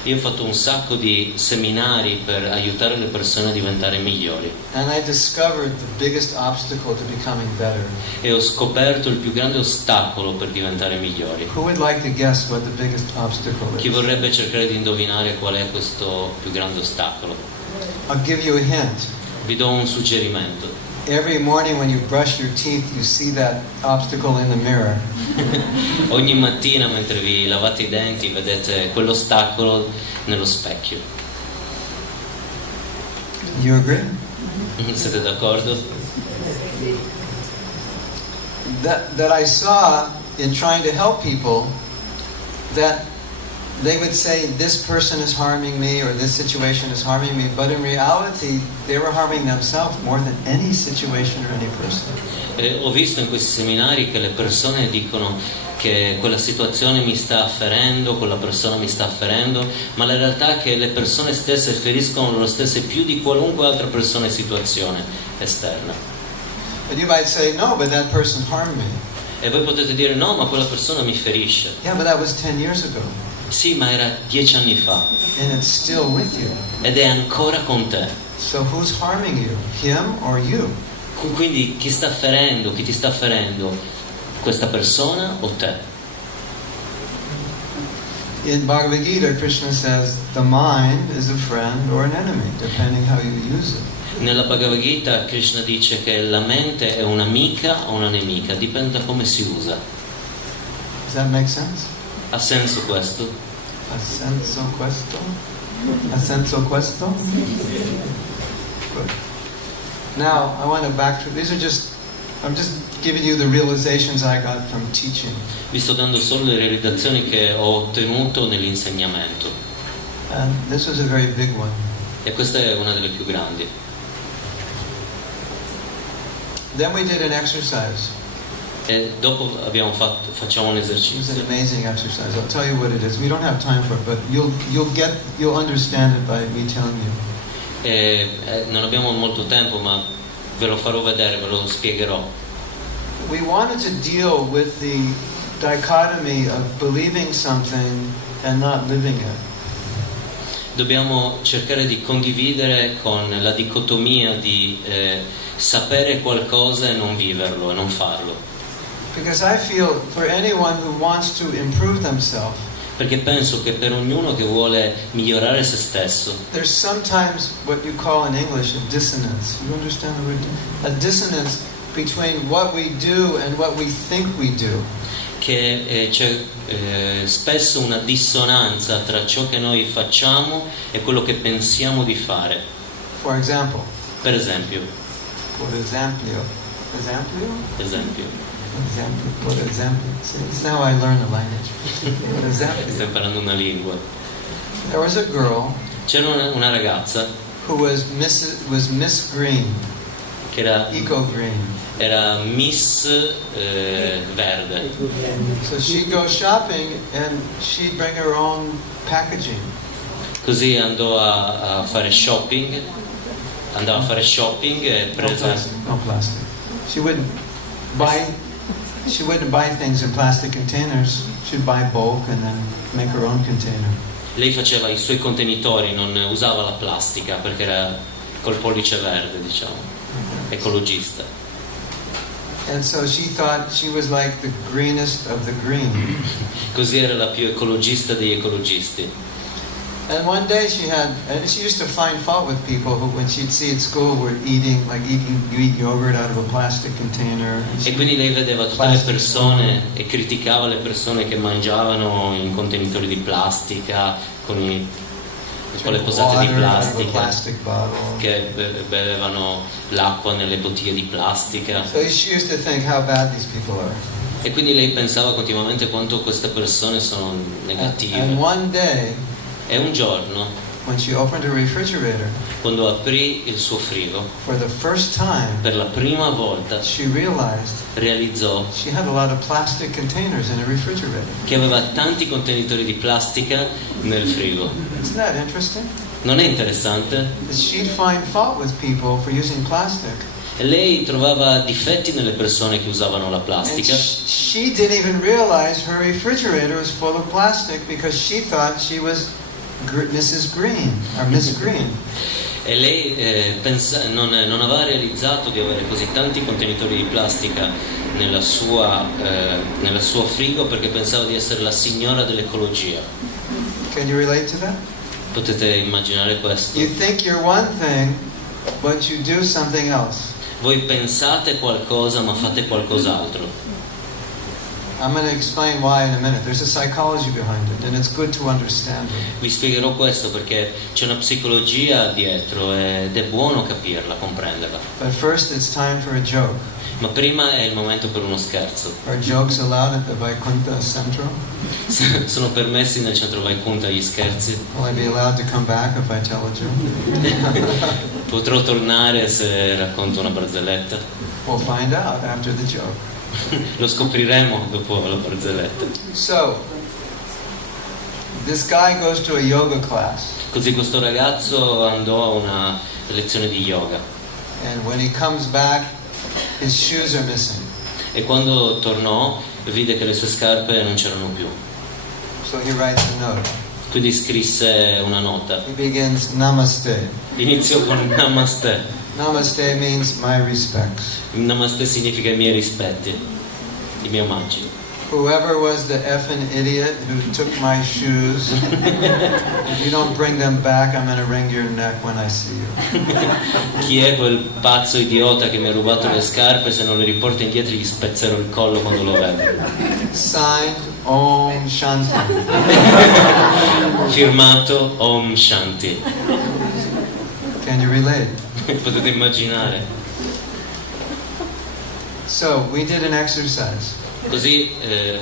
Io ho fatto un sacco di seminari per aiutare le persone a diventare migliori And I discovered the biggest obstacle to becoming better. e ho scoperto il più grande ostacolo per diventare migliori. Who would like to guess what the biggest obstacle Chi is? vorrebbe cercare di indovinare qual è questo più grande ostacolo? I'll give you a hint. Vi do un suggerimento. Every morning when you brush your teeth, you see that obstacle in the mirror. Ogni mattina mentre vi lavate i denti vedete quell'ostacolo nello specchio. You agree? Siete d'accordo? That I saw in trying to help people, that they would say this person is harming me or this situation is harming me, but in reality they were harming themselves more than any situation or any person. Ho visto in questi seminari che le persone dicono che quella situazione mi sta ferendo, quella persona mi sta ferendo, ma la realtà è che le persone stesse feriscono loro stesse più di qualunque altra persona e situazione esterna. But you might say, no, but that person harmed me. E voi potete dire no, ma quella persona mi ferisce. Yeah, but that was 10 years ago. Sì, ma era 10 anni fa. And it's still with you. Ed è ancora con te. So who's harming you? Him or you? Quindi chi sta ferendo, chi ti sta ferendo? Questa persona o te? In Bhagavad Gita, Krishna says the mind is a friend or an enemy, depending how you use it. Nella Bhagavad Gita Krishna dice che la mente è un'amica o una nemica, dipende da come si usa. Does that make sense? Ha senso questo? Ha senso questo? Ha senso questo? Good. Now, I want to backtrack. I'm just giving you the realizations I got from teaching. Vi sto dando solo le realizzazioni che ho ottenuto nell'insegnamento. And this was a very big one. E questa è una delle più grandi. Then we did an exercise. E dopo facciamo un It was esercizio. an amazing exercise. I'll tell you what it is. We don't have time for it, but you'll understand it by me telling you. Non abbiamo molto tempo, ma ve lo farò vedere, ve lo spiegherò. We wanted to deal with the dichotomy of believing something and not living it. Dobbiamo cercare di condividere con la dicotomia di sapere qualcosa e non viverlo e non farlo. Because I feel for anyone who wants to improve themselves, Perché penso che per ognuno che vuole migliorare se stesso, there's sometimes what you call in English a dissonance. You understand the word? A dissonance between what we do and what we think we do. che c'è spesso una dissonanza tra ciò che noi facciamo e quello che pensiamo di fare. For example. Per esempio. For esempio. See, now I learn the language. For example. Sto imparando una lingua. There was a girl C'era una ragazza who was Miss Green, che era Eco Green. Miss Verde. So she'd go shopping and she'd bring her own packaging. Così andò a fare shopping. Andava a fare shopping e prese. No plastic. She wouldn't buy things in plastic containers. She'd buy bulk and then make her own container. Lei faceva i suoi contenitori, non usava la plastica perché era col pollice verde, diciamo, ecologista. And so she thought she was like the greenest of the green. Così era la più ecologista degli ecologisti. And one day she used to find fault with people who, when she'd see at school, were you eat yogurt out of a plastic container. E quindi lei vedeva tutte le persone e criticava le persone che mangiavano in contenitori di plastica, con le posate di plastica, che bevevano l'acqua nelle bottiglie di plastica. So she used to think how bad these people are. E quindi lei pensava continuamente quanto queste persone sono negative. And one day, E un giorno, when she opened her refrigerator, quando aprì il suo frigo, for the first time, per la prima volta she realized realizzò she had a lot of plastic containers in her refrigerator. che aveva tanti contenitori di plastica nel frigo. Isn't that interesting? Non è interessante? That she'd find fault with people for using plastic. E lei trovava difetti nelle persone che usavano la And plastica. she didn't even realize her refrigerator was full of plastic because she thought she was Mrs. Green, or Miss Green. E lei non aveva realizzato di avere così tanti contenitori di plastica nella sua frigo perché pensava di essere la signora dell'ecologia. Can you relate to that? Potete immaginare questo? You think you're one thing, but you do something else. Voi pensate qualcosa ma fate qualcos'altro. I'm going to explain why in a minute. There's a psychology behind it, and it's good to understand it. Vi spiegherò questo perché c'è una psicologia dietro ed è buono capirla, comprenderla. But first, it's time for a joke. Ma prima è il momento per uno scherzo. Are jokes allowed at the Vaikuntha Centro? Sono permessi nel Centro Vaikuntha gli scherzi? Will I be allowed to come back if I tell a joke? Potrò tornare se racconto una barzelletta? We'll find out after the joke. Lo scopriremo dopo la barzelletta. So, this guy goes to a yoga class, Così questo ragazzo andò a una lezione di yoga and when he comes back, his shoes are missing. e quando tornò vide che le sue scarpe non c'erano più. So he writes a note. Quindi scrisse una nota. He begins, Namaste. Iniziò con Namaste. Namaste means my respects. Namaste significa i miei rispetti, i miei omaggi. Whoever was the effing idiot who took my shoes, if you don't bring them back, I'm going to wring your neck when I see you. Chi è quel pazzo idiota che mi ha rubato le scarpe? Se non le riporta indietro gli spezzerò il collo quando lo vedo. Signed, Om Shanti. Firmato Om Shanti. Can you relate? Potete immaginare. So, we did an exercise. Così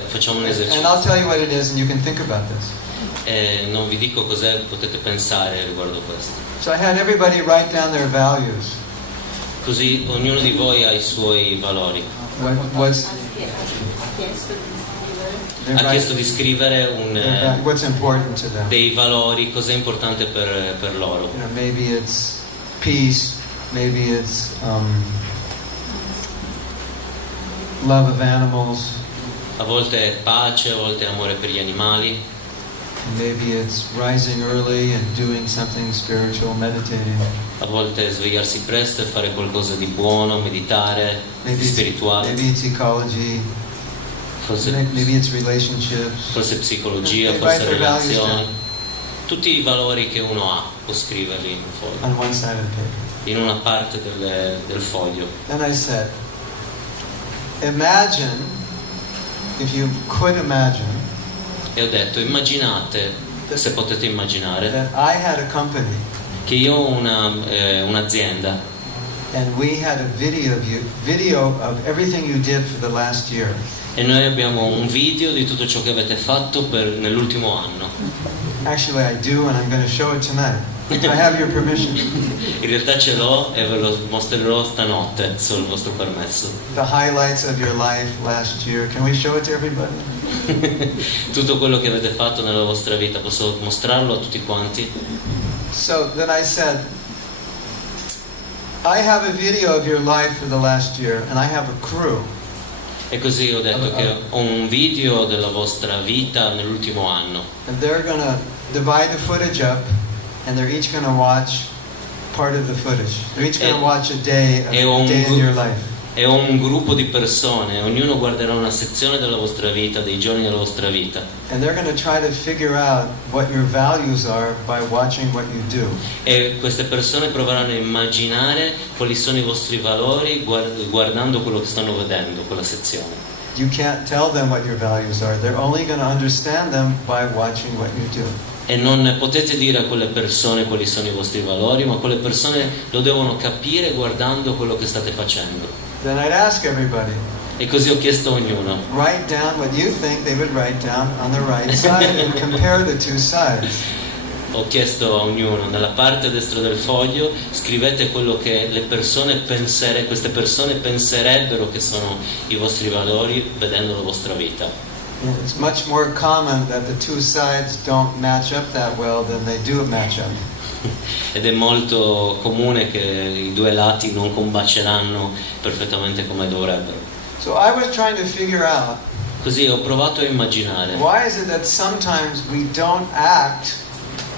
facciamo un And esercizio. I'll tell you what it is and you can think about this. Non vi dico cos'è, potete pensare riguardo questo. So I had everybody write down their values. Così ognuno di voi ha i suoi valori. What's their Ha chiesto di scrivere what's important to them. dei valori, cos'è importante per loro. You know, maybe it's peace, maybe it's love of animals, A volte è pace, a volte è amore per gli animali, maybe it's rising early and doing something spiritual, meditating. a volte è svegliarsi presto e fare qualcosa di buono, meditare, di spirituale, Maybe it's ecology, forse, maybe it's relationships. forse psicologia, They forse write their values relazioni. down. Tutti i valori che uno ha può scriverli in un foglio, On one side of the paper. in una parte del foglio. Then I said, imagine, if you could imagine, E ho detto, immaginate, se potete immaginare, that I had a company che io ho un'azienda and we had a video of everything you did for the last year. e noi abbiamo un video di tutto ciò che avete fatto nell'ultimo anno. Actually, I do, and I'm going to show it tonight. I have your permission. In realtà ce l'ho e ve lo mostrerò stanotte, sul vostro permesso. The highlights of your life last year. Can we show it to everybody? Tutto quello che avete fatto nella vostra vita, posso mostrarlo a tutti quanti? So then I said, I have a video of your life for the last year, and I have a crew. E così ho detto che ho un video della vostra vita nell'ultimo anno. And they're going to divide the footage up, and they're each going to watch part of the footage. They're each going to watch a day in your life. E ho un gruppo di persone, ognuno guarderà una sezione della vostra vita, dei giorni della vostra vita. And they're going to try to figure out what your values are by watching what you do. E queste persone proveranno a immaginare quali sono i vostri valori guardando quello che stanno vedendo, quella sezione. You can't tell them what your values are. They're only going to understand them by watching what you do. E non potete dire a quelle persone quali sono i vostri valori, ma quelle persone lo devono capire guardando quello che state facendo. Then I'd ask everybody, E così ho chiesto a ognuno, write down what you think they would write down on the right side and compare the two sides. ho chiesto a ognuno, nella parte destra del foglio scrivete quello che queste persone penserebbero che sono i vostri valori vedendo la vostra vita. It's much more common that the two sides don't match up that well than they do match up. Ed è molto comune che i due lati non combaceranno perfettamente come dovrebbero. So I was trying to figure out, Così ho provato a immaginare why is it that sometimes we don't act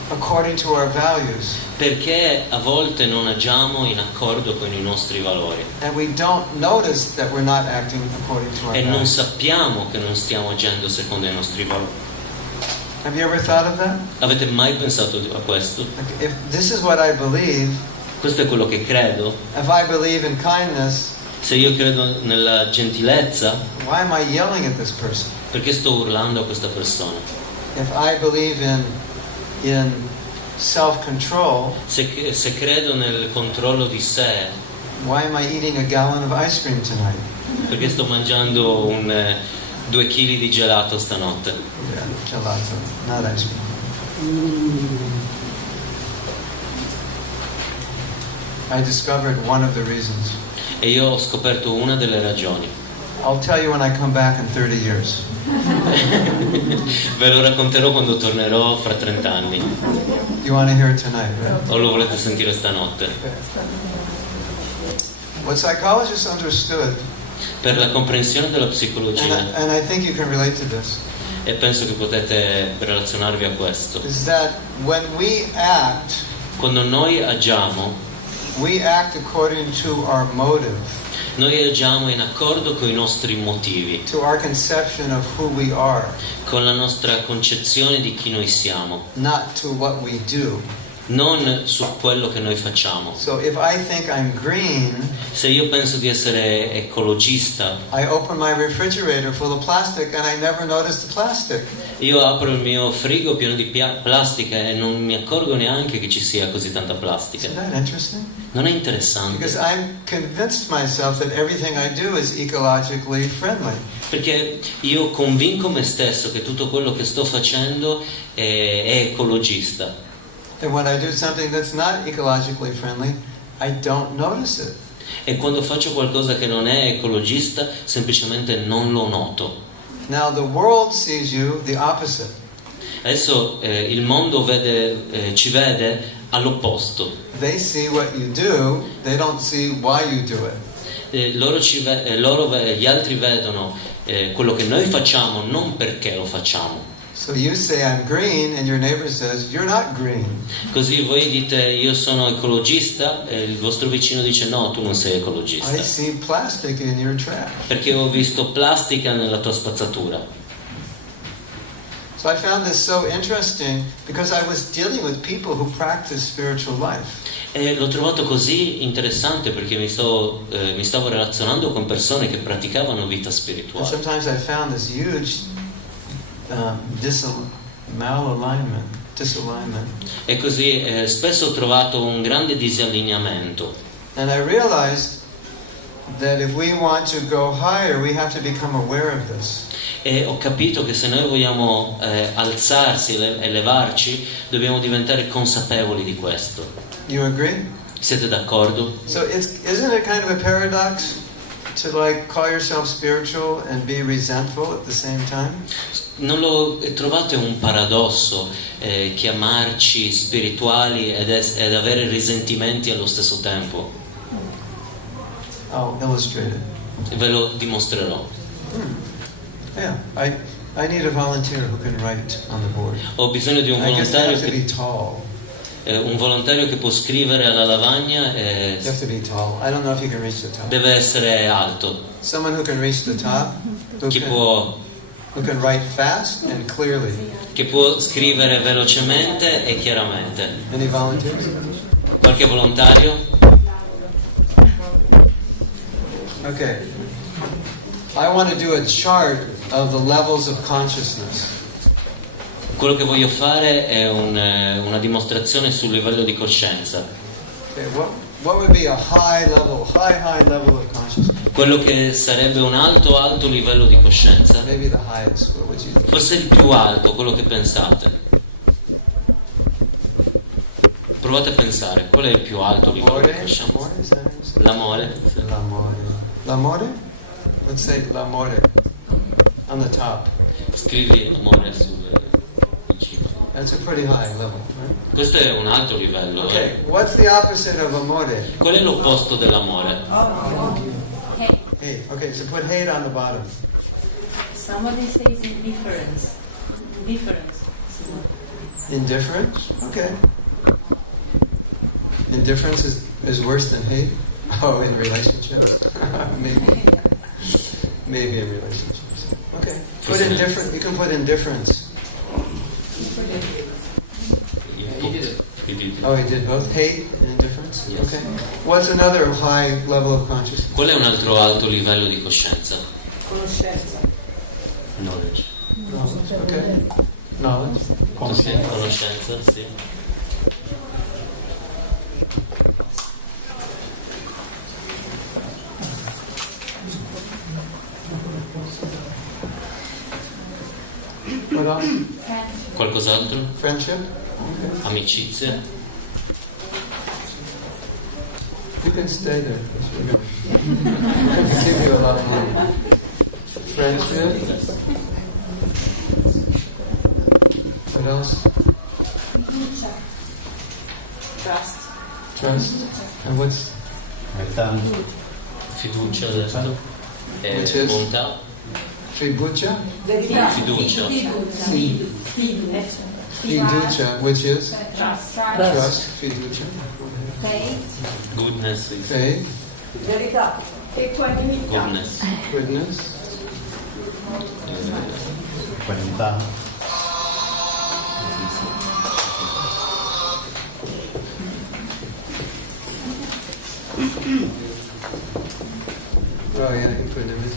according to our values perché a volte non agiamo in accordo con i nostri valori and we don't notice that we're not acting according to our e non values. sappiamo che non stiamo agendo secondo i nostri valori. Have you ever thought of that? Avete mai pensato a questo? Like, if this is what I believe, Questo è quello che credo. if I believe in kindness, Se io credo nella gentilezza, why am I yelling at this person? perché sto urlando a questa persona? If I believe in self-control, Se credo nel controllo di sé, why am I eating a gallon of ice cream tonight? perché sto mangiando 2 chili di gelato stanotte? Yeah, gelato, not ice cream. I discovered one of the reasons. E io ho scoperto una delle ragioni. I'll tell you when I come back in 30 years. Ve lo racconterò quando tornerò fra 30 anni. You want to hear it tonight, right? O lo volete sentire stanotte? What psychologists understood, Per la comprensione della psicologia, and I think you can relate to this, e penso che potete relazionarvi a questo, is that when we act, quando noi agiamo, we act according to our motive, noi agiamo in accordo con i nostri motivi, to our conception of who we are, con la nostra concezione di chi noi siamo, not to what we do. non su quello che noi facciamo. So if I think I'm green, Se io penso di essere ecologista, I open my refrigerator full of plastic and I never notice the plastic. io apro il mio frigo pieno di plastica e non mi accorgo neanche che ci sia così tanta plastica. Isn't that interesting? Non è interessante? Because I'm convinced myself that everything I do is ecologically friendly. Perché io convinco me stesso che tutto quello che sto facendo è ecologista. And when I do something that's not ecologically friendly, I don't notice it. E quando faccio qualcosa che non è ecologista, semplicemente non lo noto. Now the world sees you the opposite. Adesso il mondo ci vede all'opposto. They see what you do, they don't see why you do it. Gli altri vedono quello che noi facciamo, non perché lo facciamo. So you say I'm green and your neighbor says you're not green. Così voi dite io sono ecologista e il vostro vicino dice no, tu non sei ecologista. I see plastic in your trash. Perché ho visto plastica nella tua spazzatura. So I found this so interesting because I was dealing with people who practice spiritual life. E l'ho trovato così interessante perché mi stavo relazionando con persone che praticavano vita And spirituale. sometimes I found this huge disalignment. E così spesso ho trovato un grande disallineamento. And I realized that if we want to go higher, we have to become aware of this. E ho capito che se noi vogliamo alzarsi, elevarci, dobbiamo diventare consapevoli di questo. You agree? Siete d'accordo? So isn't it kind of a paradox to like call yourself spiritual and be resentful at the same time? Non lo trovate un paradosso chiamarci spirituali ed avere risentimenti allo stesso tempo? I'll illustrate it. Ve lo dimostrerò. Yeah, I need a volunteer who can write on the board. Ho bisogno di un I guess they volontario have to be tall. Un volontario che può scrivere alla lavagna You have to be tall. I don't know if you can reach the top. deve essere alto. Someone who can reach the top, who can write fast and clearly. Che può scrivere velocemente e chiaramente. Any volunteers? Qualche volontario? Okay. I want to do a chart of the levels of consciousness. Quello che voglio fare è una dimostrazione sul livello di coscienza. Okay, what would be a high level of consciousness? Quello che sarebbe un alto livello di coscienza. Maybe the highest. What would you think? Forse il più alto, quello che pensate. Provate a pensare, qual è il più alto livello di coscienza? L'amore? L'amore? Let's say l'amore. On the top. Scrivi l'amore in cima. That's a pretty high level, right? Questo è un alto livello. Okay, what's the opposite of amore? Qual è l'opposto dell'amore? Hate. Okay, so put hate on the bottom. Somebody says indifference. Indifference? Okay. Indifference is worse than hate? Oh, in relationships? Maybe in relationships. Okay. Put indifference. You can put indifference. Oh, he did both? Hate and indifference? Yes. Okay. What's another high level of consciousness? Qual è un altro alto livello di coscienza? Conoscenza. Knowledge. Knowledge. Okay. Knowledge. Sì, conoscenza, sì. What else? Qualcos'altro? Friendship? Amicizia? You can stay there. Give you a lot of money. Friendship. What else? Trust. Trust. And what's Fiducia, detto. Which is? Bontà. Tribucha? Fiducia. Fiducia, which is? Trust. Fiducia. Goodness. Faith. Verità. Equanimità. Goodness. Goodness. Qualità. Oh yeah, equanimity.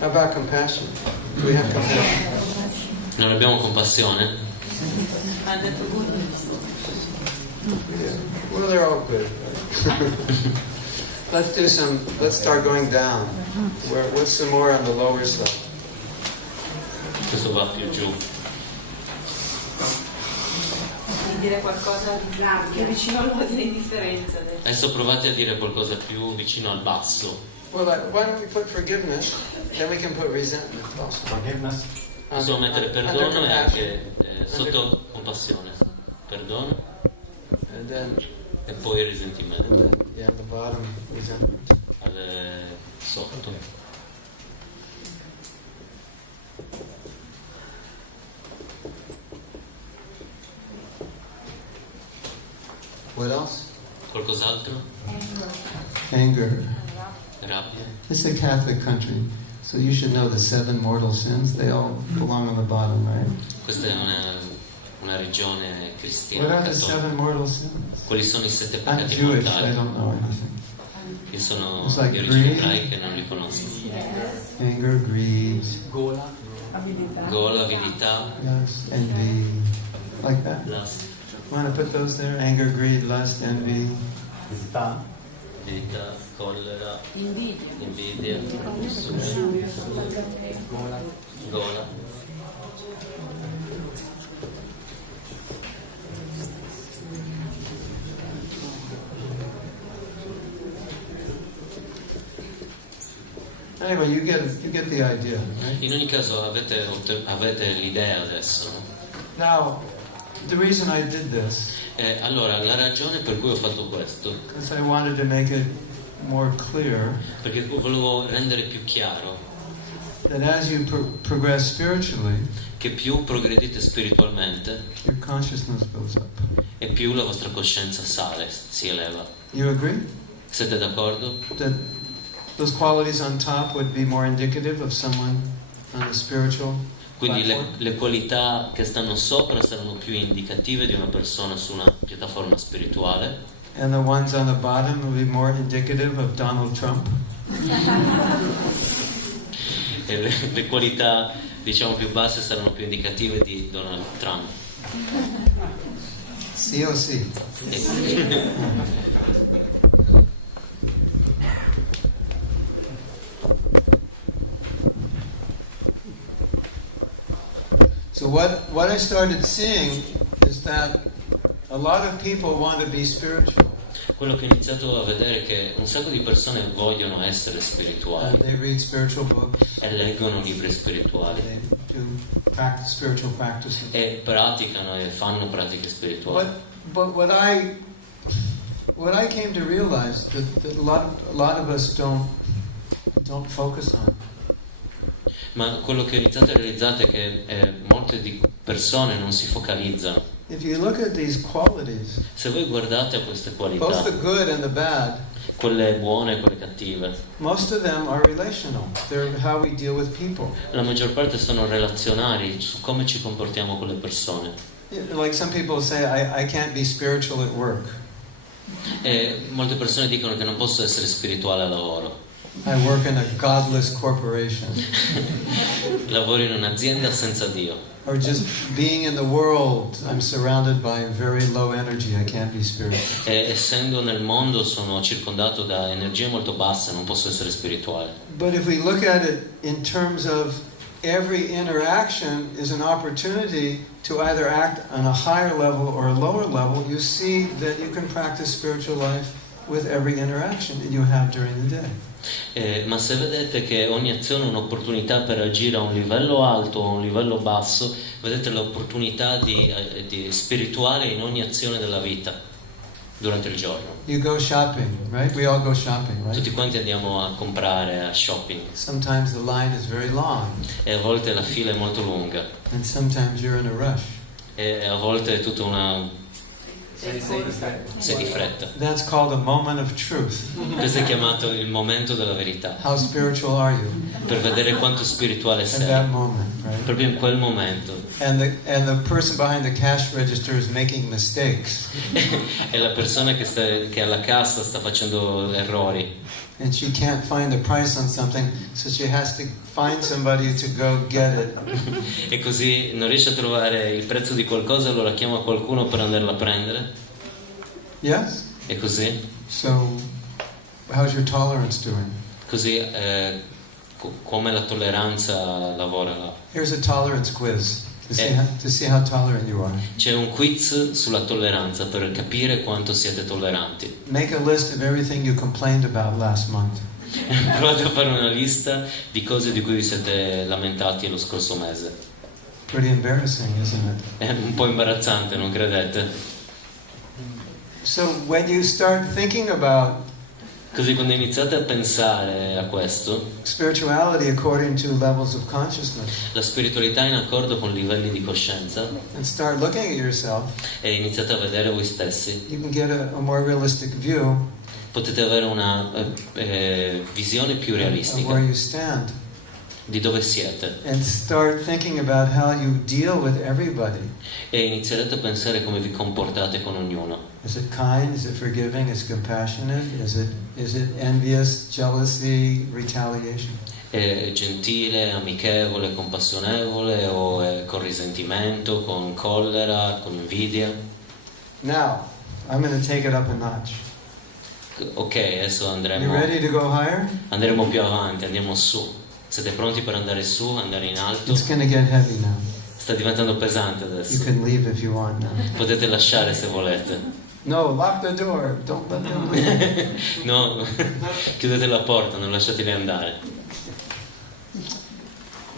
How about compassion? Do we have compassion? Non abbiamo compassione? Ha detto goodness. Yeah. Well, they're all good. Let's start going down. What's some more on the lower side? Questo va più giù. Di dire qualcosa di vicino all'ordine di differenza. Adesso provate a dire qualcosa più vicino al basso. Well, why don't we put forgiveness? Then we can put resentment also. Forgiveness. Possiamo mettere Under perdono e compassion. anche sotto compassione. Perdono And then, e poi risentimento. at the bottom, resentment. Sotto. What else? Qualcos'altro? Anger. Rabbia. It's a Catholic country, so you should know the 7 mortal sins. They all belong on the bottom, right? Questa è una regione What cristiana are the cattolica. 7 mortal sins? Quali sono i 7 I'm peccati Jewish, I mortali? don't know anything. Io sono It's like di origini greed. ebraiche e non li conosco. Anger, greed, Gola, avidità, yes, envy, like that. lust, Want to put those there? Anger, greed, lust, envy. Visità. avidità, collera, invidia, gola. Anyway, you get the idea, right? In ogni caso avete l'idea adesso, no? Now, the reason I did this Allora, la ragione per cui ho fatto questo, is I wanted to make it more clear perché volevo rendere più chiaro that as you progress spiritually, che più progredite spiritualmente your consciousness goes up. e più la vostra coscienza sale, si eleva. You agree? Siete d'accordo? That those qualities on top would be more indicative of someone on a spiritual Quindi platform? le qualità che stanno sopra saranno più indicative di una persona su una piattaforma spirituale And the ones on the bottom will be more indicative of Donald Trump? e le qualità diciamo più basse saranno più indicative di Donald Trump. Sì o sì? So what I started seeing is that a lot of people want to be spiritual. Quello che ho iniziato a vedere è che un sacco di persone vogliono essere spirituali They read spiritual books. e leggono libri spirituali They do spiritual practices. e praticano e fanno pratiche spirituali. But what I came to realize that a lot of us don't focus on. Ma quello che ho iniziato a realizzare è che molte di persone non si focalizzano. If you look at these qualities, Se voi guardate a queste both qualità, the good and the bad, quelle buone e quelle cattive, most of them are relational. They're how we deal with people. la maggior parte sono relazionali su come ci comportiamo con le persone. Like some people say, I can't be spiritual at work. E molte persone dicono che non posso essere spirituale al lavoro. I work in a godless corporation. Lavoro in un'azienda senza Dio. Or just being in the world, I'm surrounded by very low energy. I can't be spiritual. E essendo nel mondo sono circondato da energie molto basse, non posso essere spirituale. But if we look at it in terms of every interaction is an opportunity to either act on a higher level or a lower level, you see that you can practice spiritual life with every interaction that you have during the day. Ma se vedete che ogni azione è un'opportunità per agire a un livello alto o a un livello basso, vedete l'opportunità di spirituale in ogni azione della vita durante il giorno. You go shopping, right? We all go shopping, right? Tutti quanti andiamo a comprare, a shopping, Sometimes the line is very long, e a volte la fila è molto lunga, and sometimes you're in a rush. e a volte è tutta una... sei di fretta. That's called a moment of truth. Questo è chiamato il momento della verità, How spiritual are you per vedere quanto spirituale at sei, that moment, right? proprio in quel momento. And the person behind the cash register is making mistakes, E la persona che alla cassa sta facendo errori, and she can't find the price on something, so she has to find somebody to go get it. e così non riesce a trovare il prezzo di qualcosa, allora chiama qualcuno per andarla a prendere, Yes? e così So, how's your tolerance doing? come la tolleranza lavora là. Here's a tolerance quiz to see how tolerant you are. C'è un quiz sulla tolleranza per capire quanto siete tolleranti. Make a list of everything you complained about last month. Provate a fare una lista di cose di cui vi siete lamentati lo scorso mese. Pretty embarrassing, isn't it? È un po' imbarazzante, non credete? So when you start thinking about Così quando iniziate a pensare a questo, spirituality according to levels of consciousness, la spiritualità in accordo con livelli di coscienza, and start looking at yourself, e iniziate a vedere voi stessi, you can get a more realistic view potete avere una visione più of where realistica you stand, di dove siete, and start thinking about how you deal with everybody. e inizierete a pensare come vi comportate con ognuno. Is it kind? Is it forgiving? Is it compassionate? Is it envious, jealousy, retaliation? È gentile, amichevole, compassionevole, o è con risentimento, con collera, con invidia? Now, I'm going to take it up a notch. Ok, adesso You andremo ready to go higher? più avanti, andiamo su. Siete pronti per andare su, andare in alto? It's going to get heavy now. Sta diventando pesante You adesso. can leave if you want now. Potete lasciare se volete. No, lock the door. Don't let them leave. No, chiudete la porta, non lasciateli andare.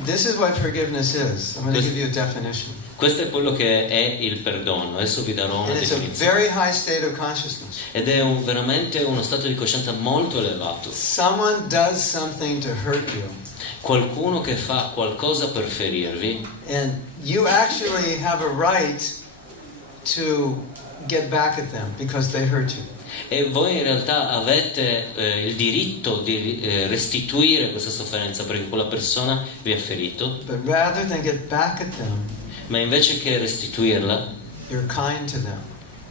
This is what forgiveness is. I'm going to give you a definition. Questo è quello che è il perdono. Adesso vi darò una And it's a definizione. very high state of consciousness. Ed è veramente uno stato di coscienza molto elevato. Someone does something to hurt you, Qualcuno che fa qualcosa per ferirvi, and you actually have a right to get back at them because they hurt you. e voi in realtà avete il diritto di restituire questa sofferenza perché quella persona vi ha ferito, But rather than get back at them, ma invece che restituirla, you're kind to them.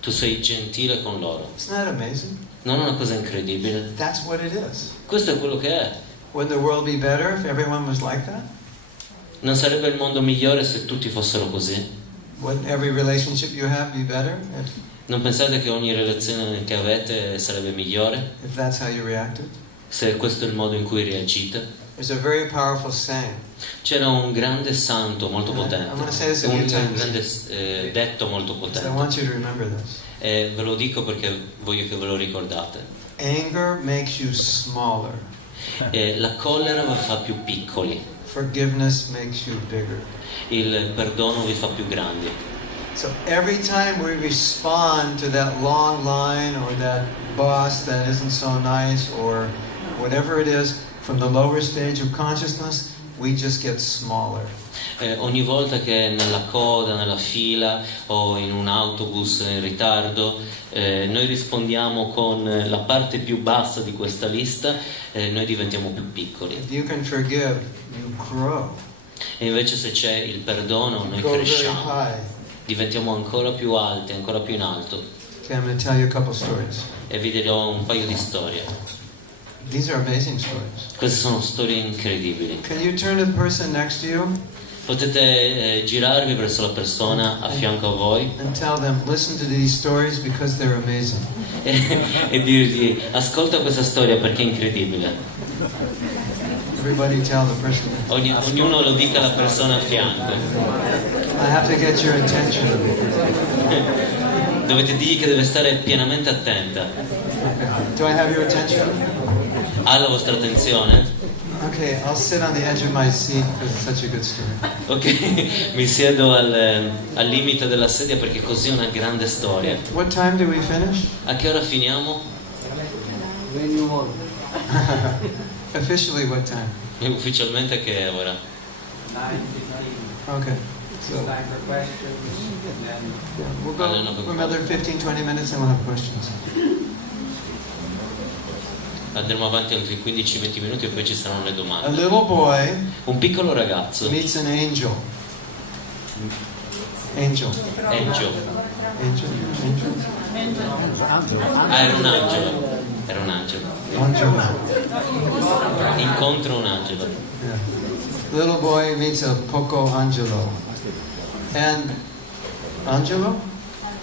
tu sei gentile con loro. Isn't that amazing? Non è una cosa incredibile? That's what it is. Questo è quello che è. Wouldn't the world be better if everyone was like that? Non sarebbe il mondo migliore se tutti fossero così? Wouldn't every relationship you have be better Non pensate che ogni relazione che avete sarebbe migliore if that's how you reacted? se questo è il modo in cui reagite? There's a very powerful saying. C'era un grande santo molto I'm potente, going to say this a few un times. grande detto molto So I potente, want you to remember this. e ve lo dico perché voglio che ve lo ricordate. Anger makes you smaller. La collera vi fa più piccoli, Forgiveness makes you bigger. il perdono vi fa più grandi. So every time we respond to that long line or that boss that isn't so nice or whatever it is from the lower stage of consciousness, we just get smaller. Ogni volta che nella coda, nella fila o in un autobus in ritardo noi rispondiamo con la parte più bassa di questa lista, noi diventiamo più piccoli. If you can forgive, you grow. E invece se c'è il perdono noi Go very cresciamo, high. diventiamo ancora più alti, ancora più in alto. Okay, I'm going to tell you a couple stories. E vi dirò un paio di storie. These are amazing stories. Queste sono storie incredibili. Can you turn to the person next to you Potete girarvi verso la persona a fianco a voi and tell them, listen to these stories because they're amazing. e dirgli: ascolta questa storia perché è incredibile. Everybody tell the person. Ognuno lo dica alla persona a fianco. I have to get your attention. Dovete dirgli che deve stare pienamente attenta. Do I have your attention? Ha la vostra attenzione? Okay, I'll sit on the edge of my seat because it's such a good story. Ok, mi siedo al limite della sedia perché così è una grande storia. What time do we finish? A che ora finiamo? Officially, what time? E ufficialmente a che ora? Okay. So we'll go for another 15-20 minutes and we'll have questions. Andremo avanti altri 15-20 minuti e poi ci saranno le A domande. little boy Un piccolo ragazzo, meets an angel. Angel. Angel. Angel. Ah, era un angelo. Era un angelo. Angelo. Incontra un angelo. Yeah. Little boy meets a poco angelo. And Angelo?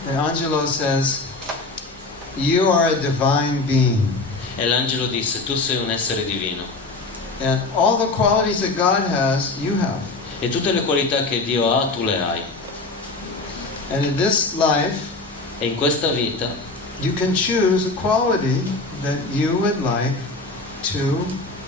And Angelo says, "You are a divine being. E l'angelo disse: tu sei un essere divino. And all the qualities that God has, you have. E tutte le qualità che Dio ha, tu le hai. And in this life, E in questa vita you can choose a quality that you would like to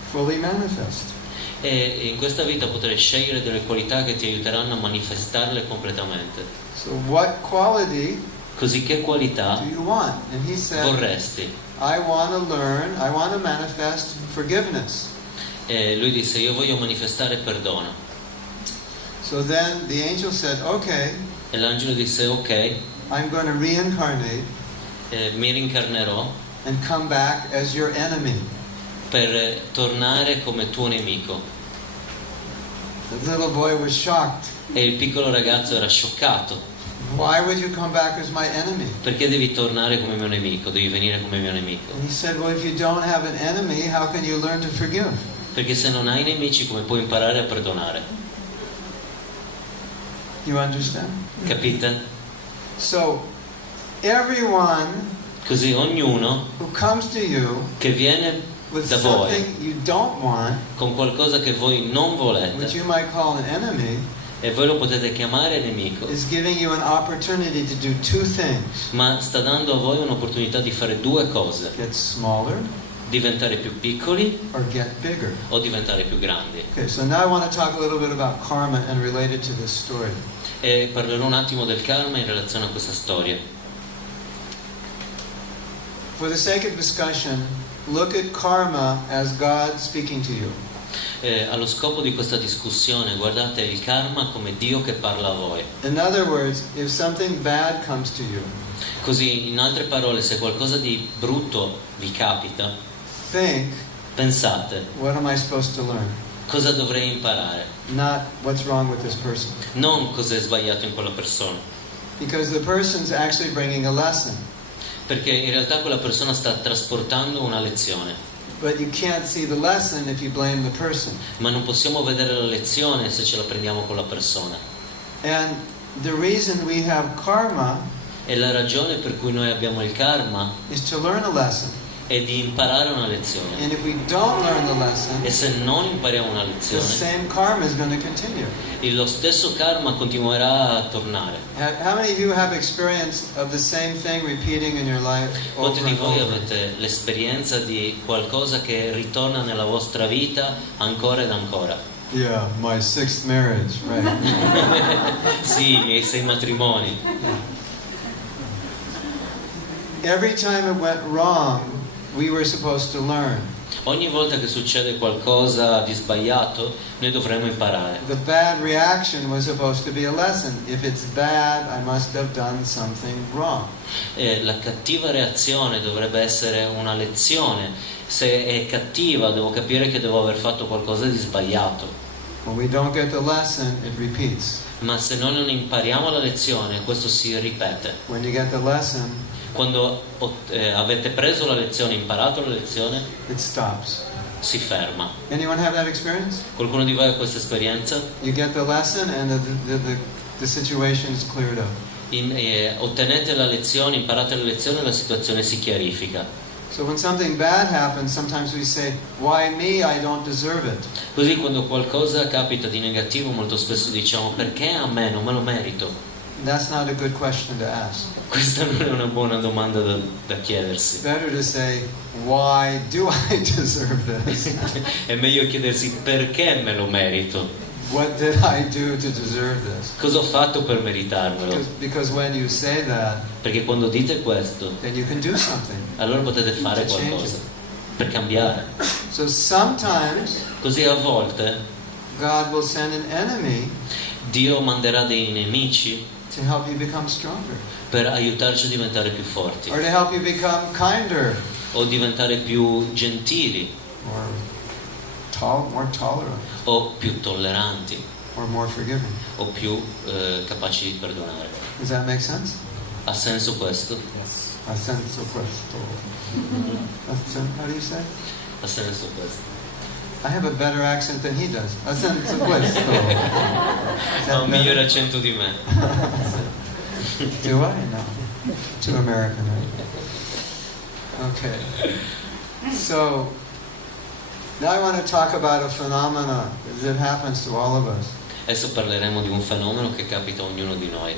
fully manifest. E in questa vita potrai scegliere delle qualità che ti aiuteranno a manifestarle completamente. So what quality Così che qualità do you want? And he said, vorresti? I want to learn, I want to manifest forgiveness. E lui disse: io voglio manifestare perdono. So then the angel said, okay, E l'angelo disse: ok, I'm going to reincarnate mi rincarnerò and come back as your enemy. per tornare come tuo nemico. The little boy was shocked. E il piccolo ragazzo era scioccato. Why would you come back as my enemy? Perché devi tornare come mio nemico? Devi venire come mio nemico? And he said, well, if you don't have an enemy, how can you learn to forgive? Perché se non hai nemici, come puoi imparare a perdonare? You understand? Capite? So, everyone Così ognuno who comes to you che viene with da voi something you don't want, con qualcosa che voi non which volete, you might call an enemy, e voi lo potete chiamare nemico, is giving you an opportunity to do two things. ma sta dando a voi un'opportunità di fare due cose: Get smaller diventare più piccoli or get bigger. o diventare più grandi. Okay, so now I want to talk a little bit about karma and related to this story. E parlerò un attimo del karma in relazione a questa storia. For the sake of discussion, look at karma as God speaking to you. Allo scopo di questa discussione, guardate il karma come Dio che parla a voi. In other words, if something bad comes to you, Così, in altre parole, se qualcosa di brutto vi capita, think, pensate: what am I supposed to learn? cosa dovrei imparare? Not what's wrong with this person. Non cosa è sbagliato in quella persona. Because the person's actually bringing a lesson. Perché in realtà quella persona sta trasportando una lezione. But you can't see the lesson if you blame the person. Ma non possiamo vedere la lezione se ce la prendiamo con la persona. And the reason we have karma E la ragione per cui noi abbiamo il karma is to learn a lesson. è di imparare una lezione. And if we don't learn the lesson, E se non impariamo una the lezione, same karma is going to continue. lo stesso karma continuerà a tornare. How many of you have experience of the same thing repeating in your life Quanti over di and voi over? avete l'esperienza di qualcosa che ritorna nella vostra vita ancora ed ancora? Yeah, my sixth marriage, right? Sì, i miei 6 matrimoni. Every time it went wrong, we were supposed to learn. Ogni volta che succede qualcosa di sbagliato, noi dovremo imparare. The bad reaction was supposed to be a lesson. If it's bad, I must have done something wrong. E la cattiva reazione dovrebbe essere una lezione. Se è cattiva, devo capire che devo aver fatto qualcosa di sbagliato. When we don't get the lesson, it repeats. Ma se noi non impariamo la lezione, questo si ripete. When you get the lesson, Quando avete preso la lezione, imparato la lezione, it stops. si ferma. Anyone have that experience? Qualcuno di voi ha questa esperienza? You get the lesson and the situation is cleared up. Ottenete la lezione, imparate la lezione e la situazione si chiarifica. So when something bad happens, sometimes we say, why me? I don't deserve it. Così quando qualcosa capita di negativo molto spesso diciamo: perché a me, non me lo merito. That's not a good question to ask. Questa non è una buona domanda da chiedersi. Better to say, why do I deserve this? È meglio chiedersi perché me lo merito. What did I do to deserve this? Cosa ho fatto per meritarmelo? Because when you say that, Perché quando dite questo, then you can do something. allora potete fare To change qualcosa it. per cambiare. So sometimes Così a volte God will send an enemy Dio manderà dei nemici to help you become stronger, per aiutarci a diventare più forti or to help you become kinder, o diventare più gentili or more tolerant, o più tolleranti or more forgiving. o più capaci di perdonare. Does that make sense? Ha senso questo? Ha senso questo. How do you say? Ha senso questo. I have a better accent than he does. Ha senso questo. Is Ha that un better? migliore accento di me. Do I? No. Too American, right? Okay. So, now I want to talk about a phenomenon that happens to all of us. Adesso parleremo di un fenomeno che capita a ognuno di noi.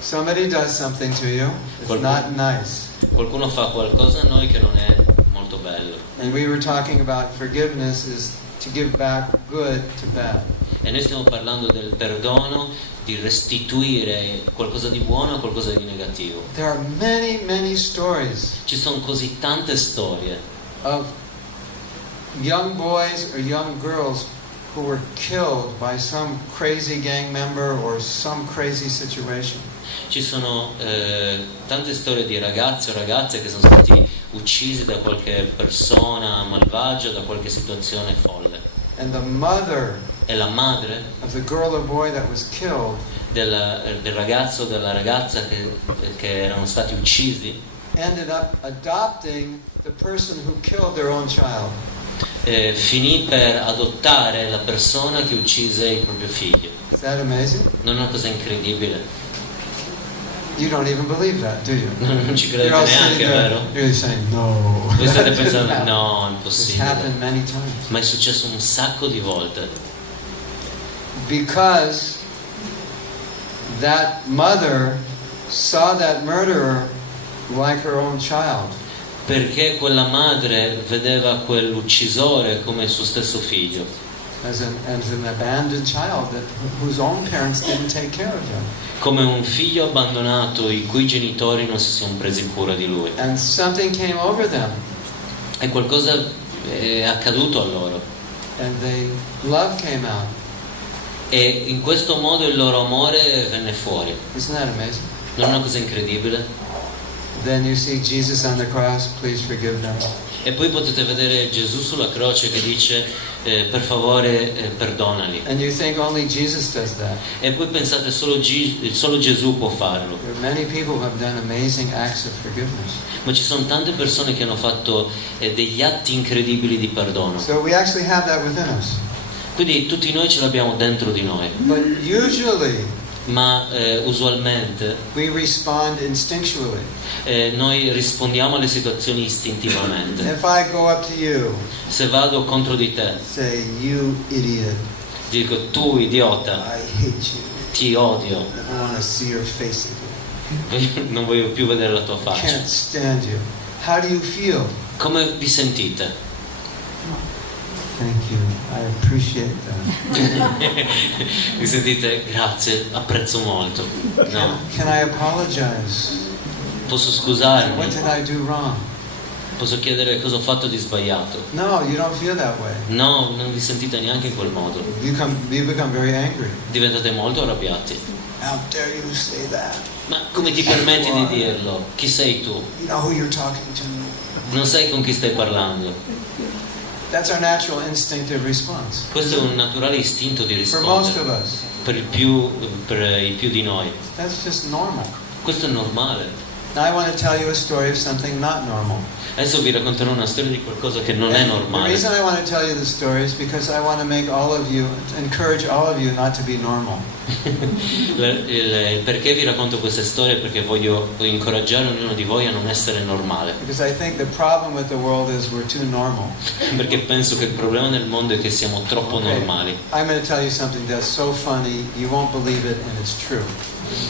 Somebody does something to you. It's not nice. Qualcuno fa qualcosa a noi che non è molto bello. And we were talking about forgiveness is to give back good to bad. E noi stiamo parlando del perdono, di restituire qualcosa di buono a qualcosa di negativo. There are many, many stories Ci sono così tante storie of young boys or young girls who were killed by some crazy gang member or some crazy situation. Ci sono tante storie di ragazzi o ragazze che sono stati uccisi da qualche persona malvagia, da qualche situazione folle. And the mother E la madre of the girl or boy that was killed del ragazzo o della ragazza che erano stati uccisi ended up adopting the person who killed their own child. finì per adottare la persona che uccise il proprio figlio. Is that amazing? Non è una cosa incredibile? You don't even believe that, do you? Non ci You're credete all sitting neanche, there, vero? you're saying, no. Voi state that didn't pensando, happen. no, è It's impossibile. happened many times. Ma è successo un sacco di volte. Because that mother saw that murderer like her own child. Perché quella madre vedeva quell'uccisore come il suo stesso figlio, As an abandoned child whose own parents didn't take care of him. come un figlio abbandonato i cui genitori non si sono presi cura di lui. And something came over them, E qualcosa è accaduto a loro. and love came out. E in questo modo il loro amore venne fuori. Isn't that amazing? Non è una cosa incredibile? Then you see Jesus on the cross, please forgive them. E poi potete vedere Gesù sulla croce che dice per favore perdonali. And you think only Jesus does that. E poi pensate solo Gesù può farlo. There are many people who have done amazing acts of forgiveness. Ma ci sono tante persone che hanno fatto degli atti incredibili di perdono. So we actually have that within us. Quindi tutti noi ce l'abbiamo dentro di noi. But usually Ma usualmente we respond instinctually. noi rispondiamo alle situazioni istintivamente. If I go up to you, Se vado contro di te, say, you idiot, dico tu idiota, I hate you. ti odio, I don't want to see your face again. non voglio più vedere la tua I faccia. can't stand you. How do you feel? Come vi sentite? Thank you. I appreciate that. Vi sentite? Grazie, apprezzo molto. No, Can I apologize? posso What scusarmi? did I do wrong? Posso chiedere cosa ho fatto di sbagliato? No, you don't feel that way. No, non vi sentite neanche in quel modo. You become very angry. Diventate molto arrabbiati. How dare you say that? Ma come ti permetti di dirlo? Chi sei tu? You know who you're talking to. Non sai con chi stai parlando. That's our natural instinctive response. Questo è un naturale istinto di For most of rispondere. us, Per i più di noi. that's just normal. Questo è normale. Now I want to tell you a story of something not normal. Adesso vi racconterò una storia di qualcosa che non è And the normale. reason I want to tell you the story is because I want to make all of you, encourage all of you not to be normal. Il perché vi racconto queste storie è perché voglio incoraggiare ognuno di voi a non essere normale. Because I think the problem with the world is we're too normal. Perché penso che il problema nel mondo è che siamo troppo Okay, normali. I'm going to tell you something that's so funny you won't believe it, and it's true.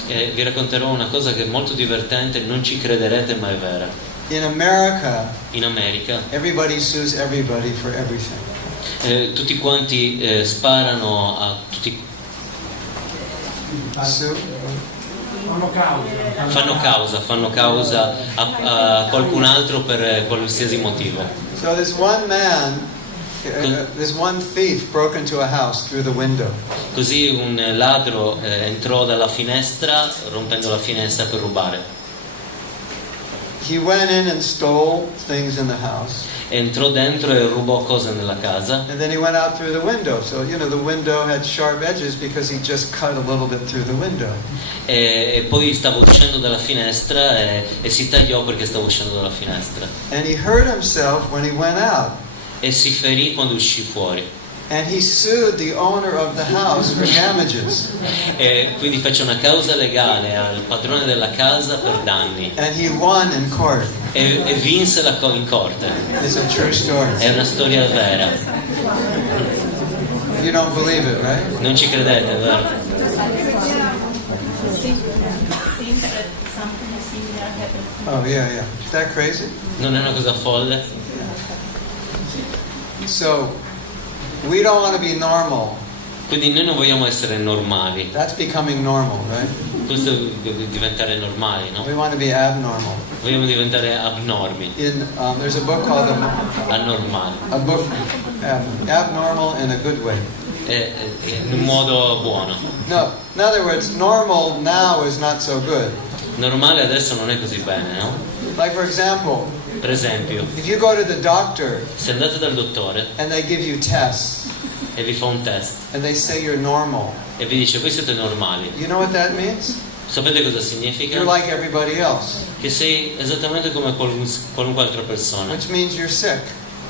Vi racconterò una cosa che è molto divertente, non ci crederete ma è vera. In America, In America everybody sues everybody for everything. tutti quanti sparano a tutti, fanno causa a qualcun altro per qualsiasi motivo. So this one man, this one thief broke into a house through the window. Così un ladro entrò dalla finestra rompendo la finestra per rubare. He went in and stole things in the house. Entrò dentro e rubò cose nella casa. And then he went out through the window. So, the window had sharp edges because he just cut a little bit through the window. E poi stava uscendo dalla finestra e si tagliò perché stava uscendo dalla finestra. And he hurt himself when he went out. E si ferì quando uscì fuori. And he sued the owner of the house for damages. E quindi fece una causa legale al padrone della casa per danni. And he won in court. E vinse in corte. It's a true story. È una storia vera. You don't believe it, right? Non ci credete, vero? Oh, yeah. Is that crazy? Non è una cosa folle? So, we don't want to be normal. Quindi noi non vogliamo essere normali. That's becoming normal, right? Questo deve diventare normali, no? We want to be abnormal. Vogliamo diventare abnormi, There's a book called anormali, Abnormal in a Good Way. in un modo buono. No, in other words, normal now is not so good. Normale adesso non è così bene, no? Like for example, Per esempio, if you go to the doctor se andate dal dottore and they give you tests e vi fa un test and they say you're normal, e vi dice voi siete normali, you know what that means? sapete cosa significa? You're like everybody else, Che sei esattamente come qualunque altra persona, which means you're sick.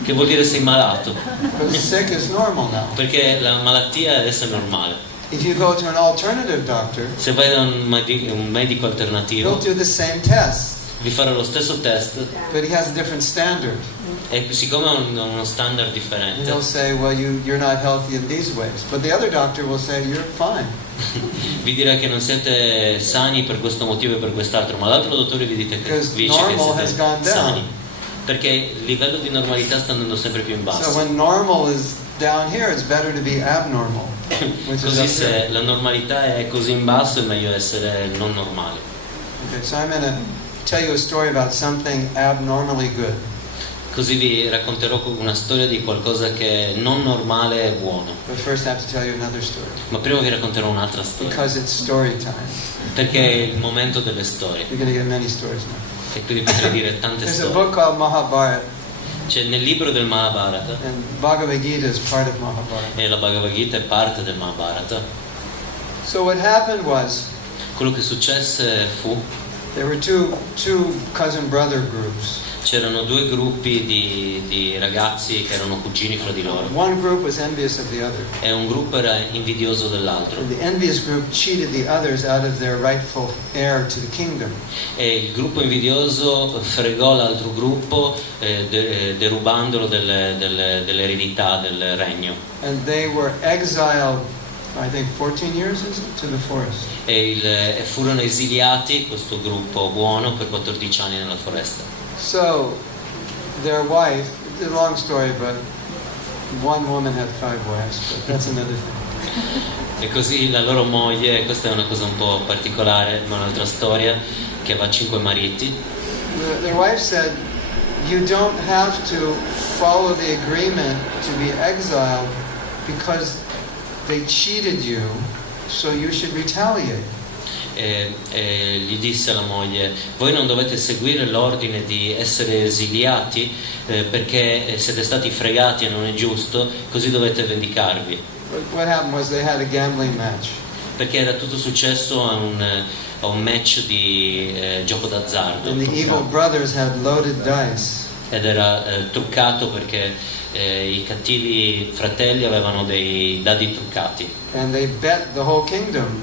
che vuol dire sei malato, Because sick is normal now. perché la malattia adesso è normale. If you go to an alternative doctor, Se vai da un medico he'll alternativo do the same test, vi farà lo stesso test but he has a different standard. e siccome ha uno standard And differente he'll say, well, you're not healthy in these ways. But the other doctor will say, you're fine. vi dirà che non siete sani per questo motivo e per quest'altro, ma l'altro dottore vi dice che Because normal has gone siete down. sani, perché il livello di normalità sta andando sempre più in So basso. when normal is down here, it's better to be abnormal. Which is Così up se here. la normalità è così in basso è meglio essere non normale. Okay, so I'm going to tell you a story about something abnormally good. Così vi racconterò una storia di qualcosa che è non normale e buono. But first I have to tell you another story. Ma prima vi racconterò un'altra storia, Because it's story time. perché è il momento delle storie. You're going to get many stories now. E quindi potrei dire tante There's a storie. book called Mahabharata. C'è nel libro del Mahabharata, And Bhagavad Gita is part of Mahabharata. e la Bhagavad Gita è parte del Mahabharata. So what happened was, Quello che successe fu, there were two cousin brother groups. c'erano due gruppi di ragazzi che erano cugini fra di loro, One group was envious of the other. e un gruppo era invidioso dell'altro, And the envious group cheated the others out of their rightful heir to the kingdom. e il gruppo invidioso fregò l'altro gruppo derubandolo dell'eredità del regno, And they were exiled, I think 14 years is it, to the forest. e furono esiliati, questo gruppo buono, per 14 anni nella foresta. So their wife, it's a long story, but one woman had 5 wives, but that's another thing. E così la loro moglie, questa è una cosa un po' particolare, ma un'altra storia, che aveva 5 mariti. Their wife said, you don't have to follow the agreement to be exiled because they cheated you, so you should retaliate. E gli disse alla moglie: voi non dovete seguire l'ordine di essere esiliati perché siete stati fregati e non è giusto, così dovete vendicarvi. What happened was they had a gambling match. Perché era tutto successo a un match di gioco d'azzardo, And the evil brothers had loaded dice. ed era truccato perché i cattivi fratelli avevano dei dadi truccati And they bet the whole kingdom.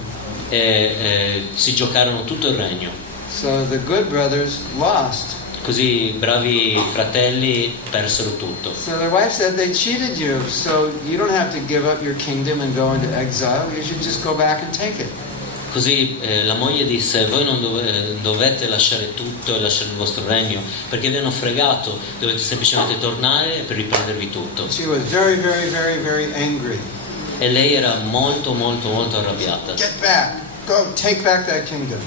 e si giocarono tutto il regno. So the good brothers lost. Così i bravi fratelli persero tutto. So their wife said they cheated you, so you don't have to give up your kingdom and go into exile. You should just go back and take it. Così la moglie disse: voi non dovete lasciare tutto e lasciare il vostro regno, perché vi hanno fregato, dovete semplicemente tornare per riprendervi tutto. She was very, very, very, very angry. E lei era molto molto molto arrabbiata. Get back! Go take back that kingdom.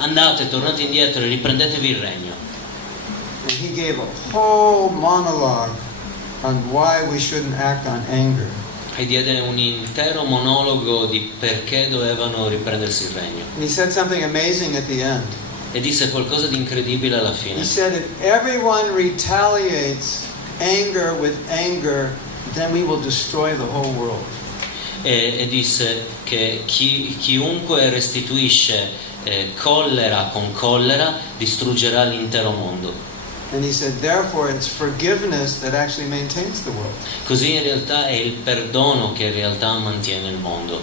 Andate, tornate indietro e riprendetevi il regno. And he gave a whole monologue on why we shouldn't act on anger. E diede un intero monologo di perché dovevano riprendersi il regno. And he said something amazing at the end. E disse qualcosa di incredibile alla He fine. said, if everyone retaliates anger with anger, then we will destroy the whole world. E disse che chiunque restituisce collera con collera distruggerà l'intero mondo. And he said, therefore, it's forgiveness that actually maintains the world. Così in realtà è il perdono che in realtà mantiene il mondo.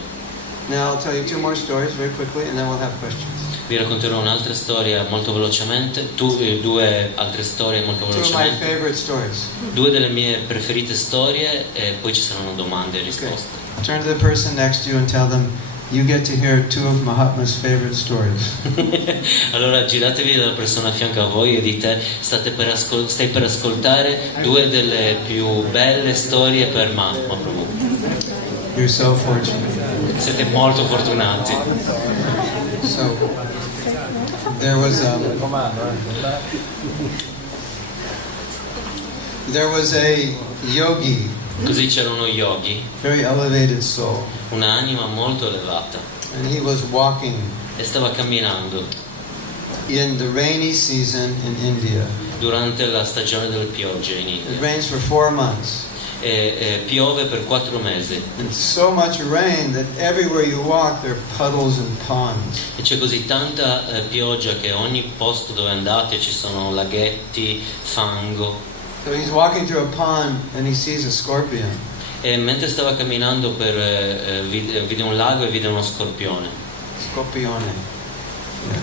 Now I'll tell you 2 more stories very quickly, and then we'll have questions. Vi racconterò un'altra storia molto velocemente, 2 altre storie molto 2 of my velocemente, favorite stories. 2 delle mie preferite storie e poi ci saranno domande e risposte. Turn to the person next to you and tell them, you get to hear 2 of Mahatma's favorite stories. Allora giratevi dalla persona a fianco a voi e dite: stai per ascoltare 2 delle più belle storie per Mahatma Prabhu. You're so fortunate. Siete molto fortunati. So, there was a yogi, Così c'era uno yogi, very elevated soul, un'anima molto elevata, and he was walking e stava camminando in the rainy season in India. durante la stagione delle piogge in It India. rains for 4 months. E piove per 4 mesi And so much rain that everywhere you walk there are puddles and ponds. e c'è così tanta pioggia che ogni posto dove andate ci sono laghetti, fango. So he's walking through a pond and he sees a scorpion. E mentre stava camminando vide un lago e vide uno scorpione. Scorpione. Yeah.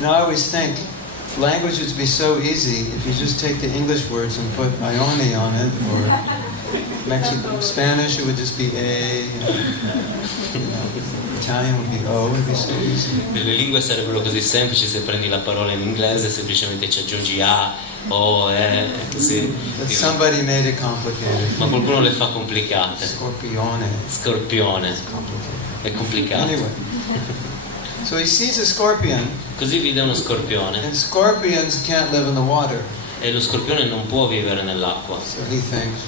Now I always think language would be so easy if you just take the English words and put ione on it, or Spanish it would just be a, Italian would be o, it would be so easy. Le lingue sarebbero così semplici se prendi la parola in inglese semplicemente ci aggiungi a, o, così. But somebody made it complicated. Ma qualcuno le fa complicate. Scorpione. Scorpione. Complicated. È complicato. Anyway, so he sees a scorpion, Così vide uno scorpione and scorpions can't live in the water. e lo scorpione non può vivere nell'acqua. So he thinks,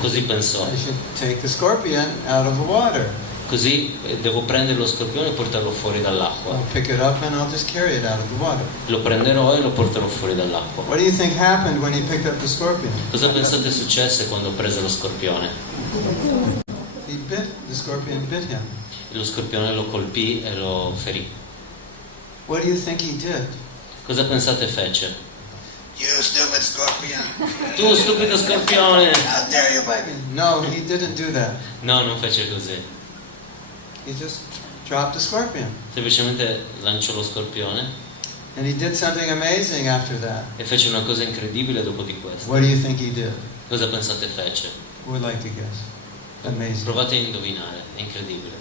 Così pensò. I should take the scorpion out of the water. Così devo prendere lo scorpione e portarlo fuori dall'acqua. I'll pick it up and I'll just carry it out of the water. Lo prenderò e lo porterò fuori dall'acqua. What do you think happened when he picked up the scorpion? Cosa pensate successe quando prese lo scorpione? The scorpion bit him. Lo scorpione lo colpì e lo ferì. What do you think he did? Cosa pensate fece? You stupid scorpion! Tu stupido scorpione! How dare you bite me? No, he didn't do that. No, non fece così. He just dropped the scorpion. Semplicemente lanciò lo scorpione And he did something amazing after that. e fece una cosa incredibile dopo di questo. What do you think he did? Cosa pensate fece? Who would like to guess? Amazing. Provate a indovinare, è incredibile.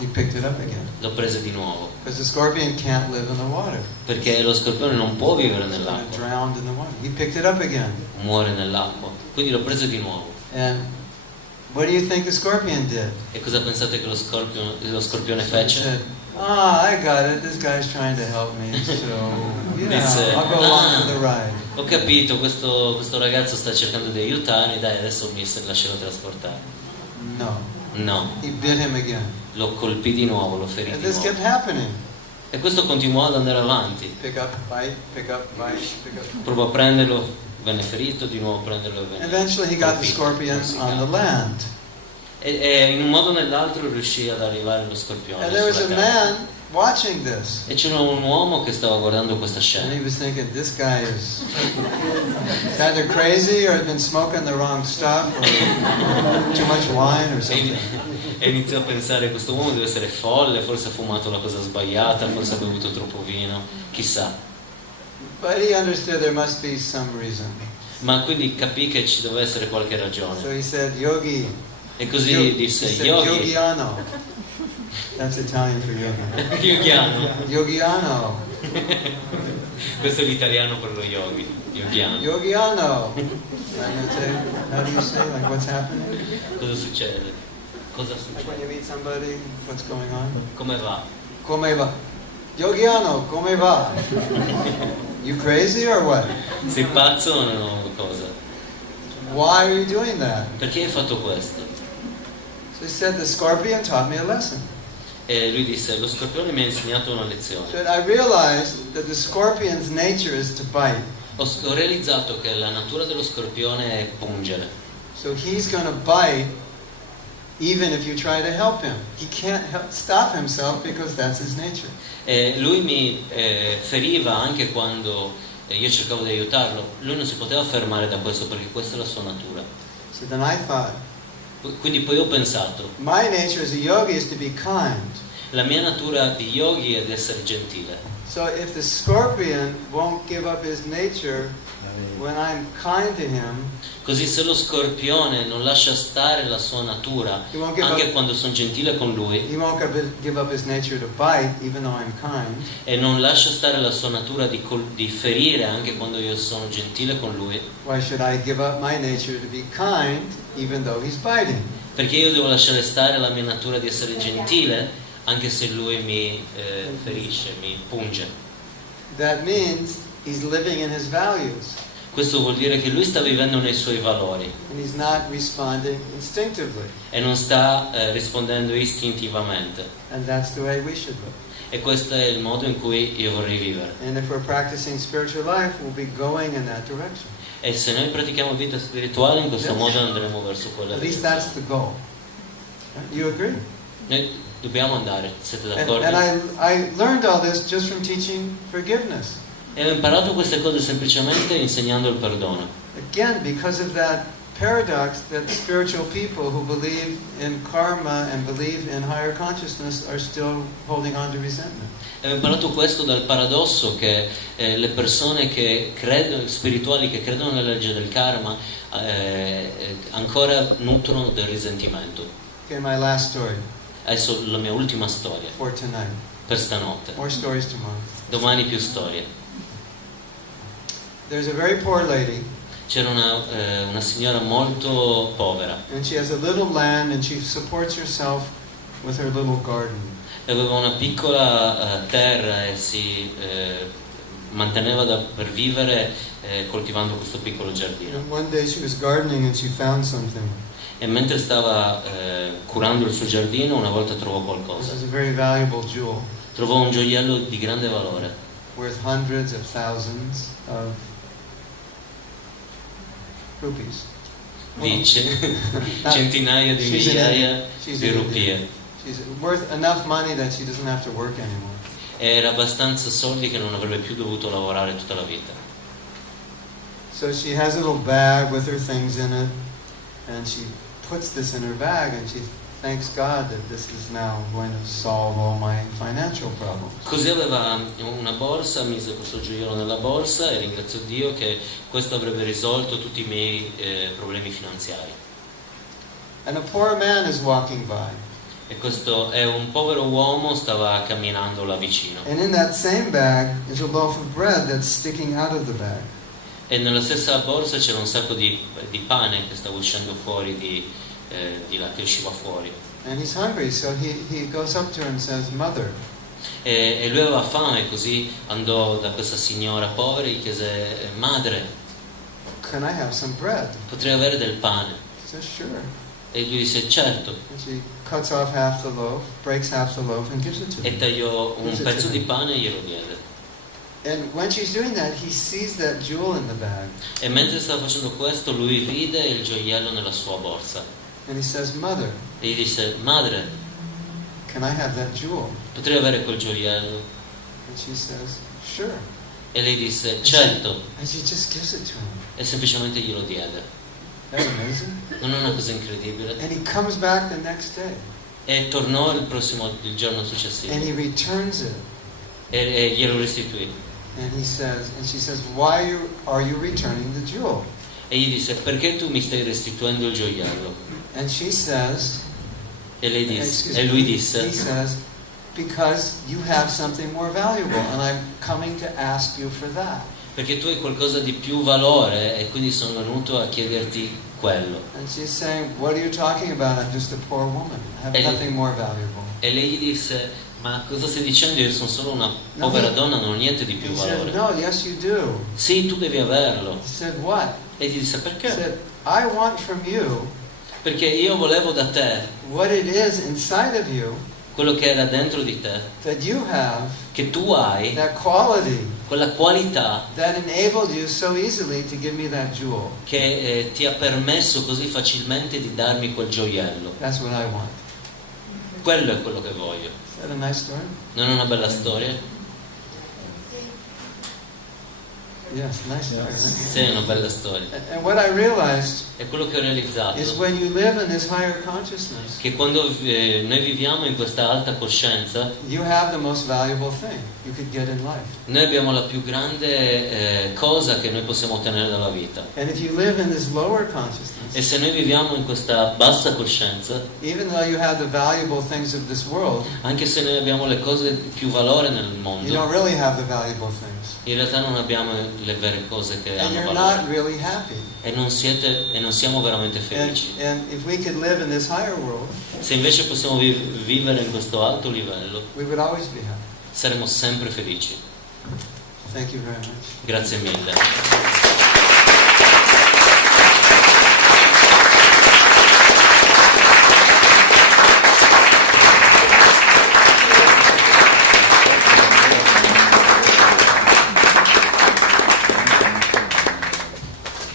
He picked it up again. Lo prese di nuovo. Because the scorpion can't live in the water. Perché lo scorpione non può vivere It's nell'acqua, drowned in the water. He picked it up again. muore nell'acqua. Quindi lo prese di nuovo. And what do you think the scorpion did? E cosa pensate che lo scorpione He fece? said, I got it. This guy's trying to help me. So, Disse, I'll go along for the ride. Ho capito, questo ragazzo sta cercando di aiutarmi, dai, adesso mi lascerò trasportare. No. No, He bit him again. lo colpì di nuovo, lo ferì And di this kept nuovo. happening. E questo continuò ad andare avanti. Pick up, bite, pick up, bite, pick up. Provò a prenderlo, venne ferito, di nuovo a prenderlo e venne Eventually he got the colpito, scorpion mozzicato. on the land. E in un modo o nell'altro riuscì ad arrivare lo scorpione And there was sulla a carne. man watching this. E c'era un uomo che stava guardando questa And scena. he was thinking, this guy is either crazy or has been smoking the wrong stuff or too much wine or something. E iniziò a pensare, questo uomo deve essere folle, forse ha fumato la cosa sbagliata, forse ha bevuto troppo vino, chissà. But he understood there must be some reason. Ma quindi capì che ci doveva essere qualche So ragione. he said, Yogi, E così He disse, said, yogi, Yogiano. That's Italian for yogi. yogiano. Yogiano. Questo è l'italiano per lo yogi, yogiano. Yogiano. How do you say, like, what's happening? Cosa succede? Cosa Like when succede? you meet somebody, what's going on? Come va? Come va? Yogiano, come va? You crazy or what? Sei pazzo o no? Cosa? Why are you doing that? Perché hai fatto questo? So he said, the scorpion taught me a lesson. E lui disse, lo scorpione mi ha insegnato una lezione. So I realized that the scorpion's nature is to bite. Ho realizzato che la natura dello scorpione è pungere. So he's going to bite even if you try to help him. He can't stop himself because that's his nature. E lui mi feriva anche quando io cercavo di aiutarlo. Lui non si poteva fermare da questo perché questa è la sua natura. So then I thought, Quindi poi ho pensato, my nature as a yogi is to be kind. la mia natura di yogi è di essere gentile. So if the scorpion won't give up his nature when I'm kind to him, Così se lo scorpione non lascia stare la sua natura, anche quando sono gentile con lui, he won't give up his nature to bite even though I'm kind. e non lascia stare la sua natura di ferire anche quando io sono gentile con lui, Why should I give up my nature to be kind even though he's biting? perché io devo lasciare stare la mia natura di essere gentile anche se lui mi ferisce, mi punge. That means he's living in his values Questo vuol dire che lui sta vivendo nei suoi valori and he's not responding instinctively. e non sta rispondendo istintivamente. And that's the way we should live. E questo è il modo in cui io vorrei vivere. And if we're practicing spiritual life, we'll be going in that direction. E se noi pratichiamo vita spirituale in questo modo andremo verso quella At least that's the goal. You agree? Noi dobbiamo andare, siete And d'accordo? I learned all this just from teaching forgiveness. E ho imparato queste cose semplicemente insegnando il perdono. Again, because of that paradox that spiritual people who believe in karma and believe in higher consciousness are still holding on to resentment. E ho imparato questo dal paradosso che le persone che credono, spirituali che credono nella legge del karma ancora nutrono del risentimento. Okay, my last story Adesso la mia ultima storia for tonight. per stanotte. More stories tomorrow. Domani più storie. There's a very poor lady, C'era una signora molto povera and she has a little land, and she supports herself with her little garden. e aveva una piccola terra e si manteneva per vivere coltivando questo piccolo giardino. And one day she was gardening and she found something. E mentre stava curando il suo giardino, una volta trovò This qualcosa. is a very valuable jewel, Trovò un gioiello di grande valore, worth hundreds of thousands of rupees. centinaia di She's an migliaia idiot. She's di an rupie. idiot. She's worth enough money that she doesn't have to work anymore. Era abbastanza soldi che non avrebbe più dovuto lavorare tutta la vita. So she has a little bag with her things in it, and she puts this in her bag, and she thanks God that this is now going to solve all my financial problems. Così aveva una borsa, mise questo gioiello nella borsa e ringraziò Dio che questo avrebbe risolto tutti i miei problemi finanziari. And a poor man is walking by, E questo è un povero uomo, stava camminando là vicino. and in that same bag is a loaf of bread that's sticking out of the bag. E nella stessa borsa c'era un sacco di pane che stava uscendo fuori di là, che usciva fuori. And he's hungry, so he goes up to her and says, "Mother, E lui aveva fame, così andò da questa signora povera e gli chiese: madre, can I have some bread?" potrei avere del pane? She says, "Sure." E lui disse: certo. And she cuts off half the loaf, breaks half the loaf, and gives it to E him. tagliò un pezzo di pane e glielo diede. And when she's doing that, he sees that jewel in the bag, E mentre stava facendo questo, lui vide il gioiello nella sua borsa and he says, "Mother, e gli disse: madre, can I have that jewel?" potrei avere quel gioiello? And she says, "Sure." E lei disse: certo. And she just gives it to him. E semplicemente glielo diede. That's amazing. Non è una cosa incredibile? And he comes back the next day, E tornò il giorno and successivo he returns it, e glielo restituì. and she says, "Why are you returning the jewel?" E gli disse: perché tu mi stai restituendo il gioiello? And she says, E lui he disse: says, because you have something more valuable and I'm coming to ask you for that. perché tu hai qualcosa di più valore e quindi sono venuto a chiederti quello. And she's saying, what are you talking about? I'm just a poor woman. I have nothing more valuable. E lei gli disse: ma cosa stai dicendo? Io sono solo una povera donna, non ho niente di più He said, valore. no, yes you do. Sì, tu devi averlo. He said, what? E gli disse: He perché? said, I want from you Perché io volevo da te what it is inside of you quello che era dentro di te, that you have, che tu hai, that quality quella qualità that enabled you so easily to give me that jewel. che ti ha permesso così facilmente di darmi quel gioiello. That's what I want. Quello è quello che voglio. Is that a nice story? Non è una bella storia? Yes, nice story. Right? Sì, è una bella storia. And what I realized E quello che ho realizzato is when you live in this higher consciousness, che quando noi viviamo in questa alta coscienza, you have the most valuable thing you could get in life. noi abbiamo la più grande cosa che noi possiamo ottenere dalla vita. And if you live in this lower E consciousness, se noi viviamo in questa bassa coscienza, even though you have the valuable things of this world, anche se noi abbiamo le cose più valore nel you mondo, don't really have the valuable things. in realtà non abbiamo le vere cose che And hanno you're not valore. really happy. E non siamo veramente And, felici. and if we could live in this higher world, Se invece possiamo vivere in questo alto livello, we would always be happy. saremo sempre felici. Thank you very much. Grazie mille.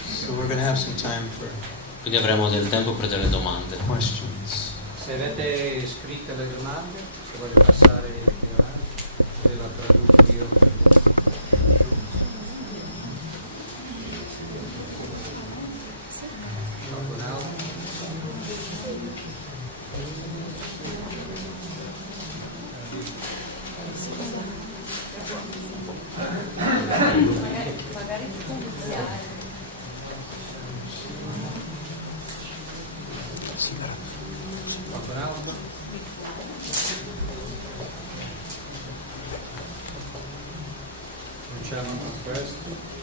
So we're going to have some time for Quindi avremo del tempo per delle domande. questions. Se avete scritto le domande, se volete passare più avanti, ve la traduco io. Qualcun altro? Magari iniziare. Qualcun altro? Cominciamo con questo.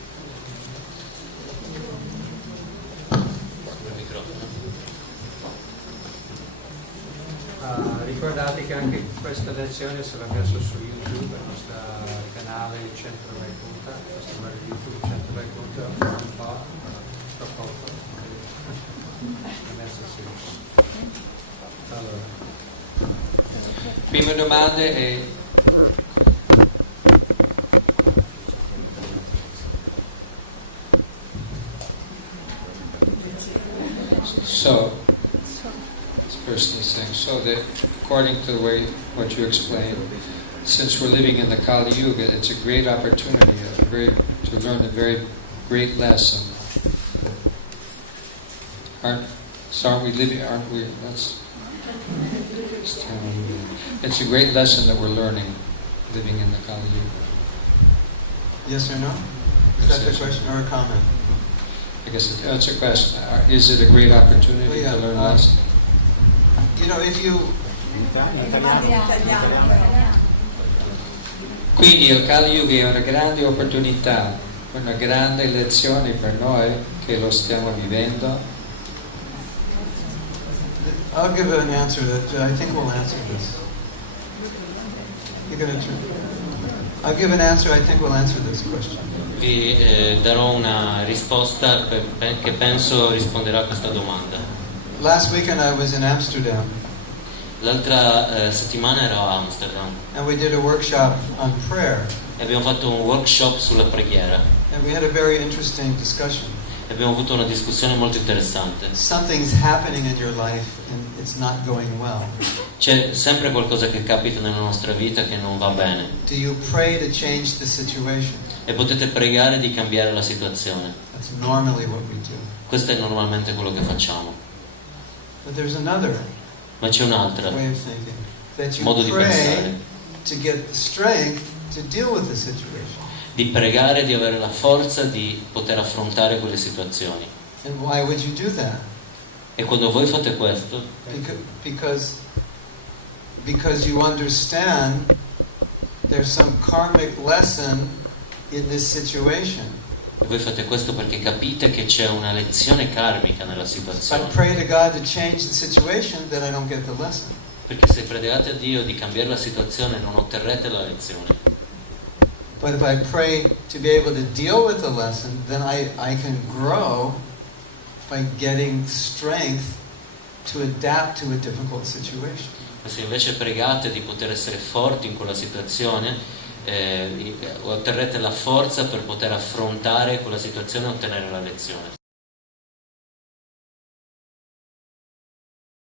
Sul microfono. Ricordate che anche questa lezione sarà messa su YouTube, il nostro canale Centro Vaikuntha, questo canale YouTube Centro Vaikuntha, un po', tra poco, è messa su. Allora. Prima domanda è so this person is saying so that according to the way what you explained, since we're living in the Kali Yuga, it's a great opportunity to learn a very great lesson. Aren't we living? Aren't we? It's a great lesson that we're learning, living in the Kali Yuga. Yes or no? Is that the question or a comment? I guess that's a question. Is it a great opportunity to learn lessons? You know, if you... Quindi il Kali Yuga è una grande opportunità, una grande lezione per noi che lo stiamo vivendo. I'll give an answer that I think will answer this. You're going to... I'll give an answer I think will answer this question. Vi darò una risposta che penso risponderà a questa domanda. Last weekend I was in Amsterdam L'altra settimana ero a Amsterdam and we did a workshop on prayer e abbiamo fatto un workshop sulla preghiera and we had a very interesting discussion. e abbiamo avuto una discussione molto interessante. Something's happening in your life and it's not going well. C'è sempre qualcosa che capita nella nostra vita che non va bene Do you pray to change the situation? e potete pregare di cambiare la situazione. That's normally what we do. Questo è normalmente quello che facciamo. But there's another Ma c'è un'altra way of thinking. That you modo di pray pensare, to get the strength to deal with the situation. di pregare, di avere la forza di poter affrontare quelle situazioni. And why would you do that? E quando voi fate questo, because you understand there's some karmic lesson in this situation. voi fate questo perché capite che c'è una lezione karmica nella If I situazione. pray to God to change the situation, then I don't get the lesson. Perché se pregate a Dio di cambiare la situazione non otterrete la lezione. But if I pray to be able to deal with the lesson, then I can grow by getting strength to adapt to a difficult situation. Se invece pregate di poter essere forti in quella situazione, otterrete la forza per poter affrontare quella situazione e ottenere la lezione.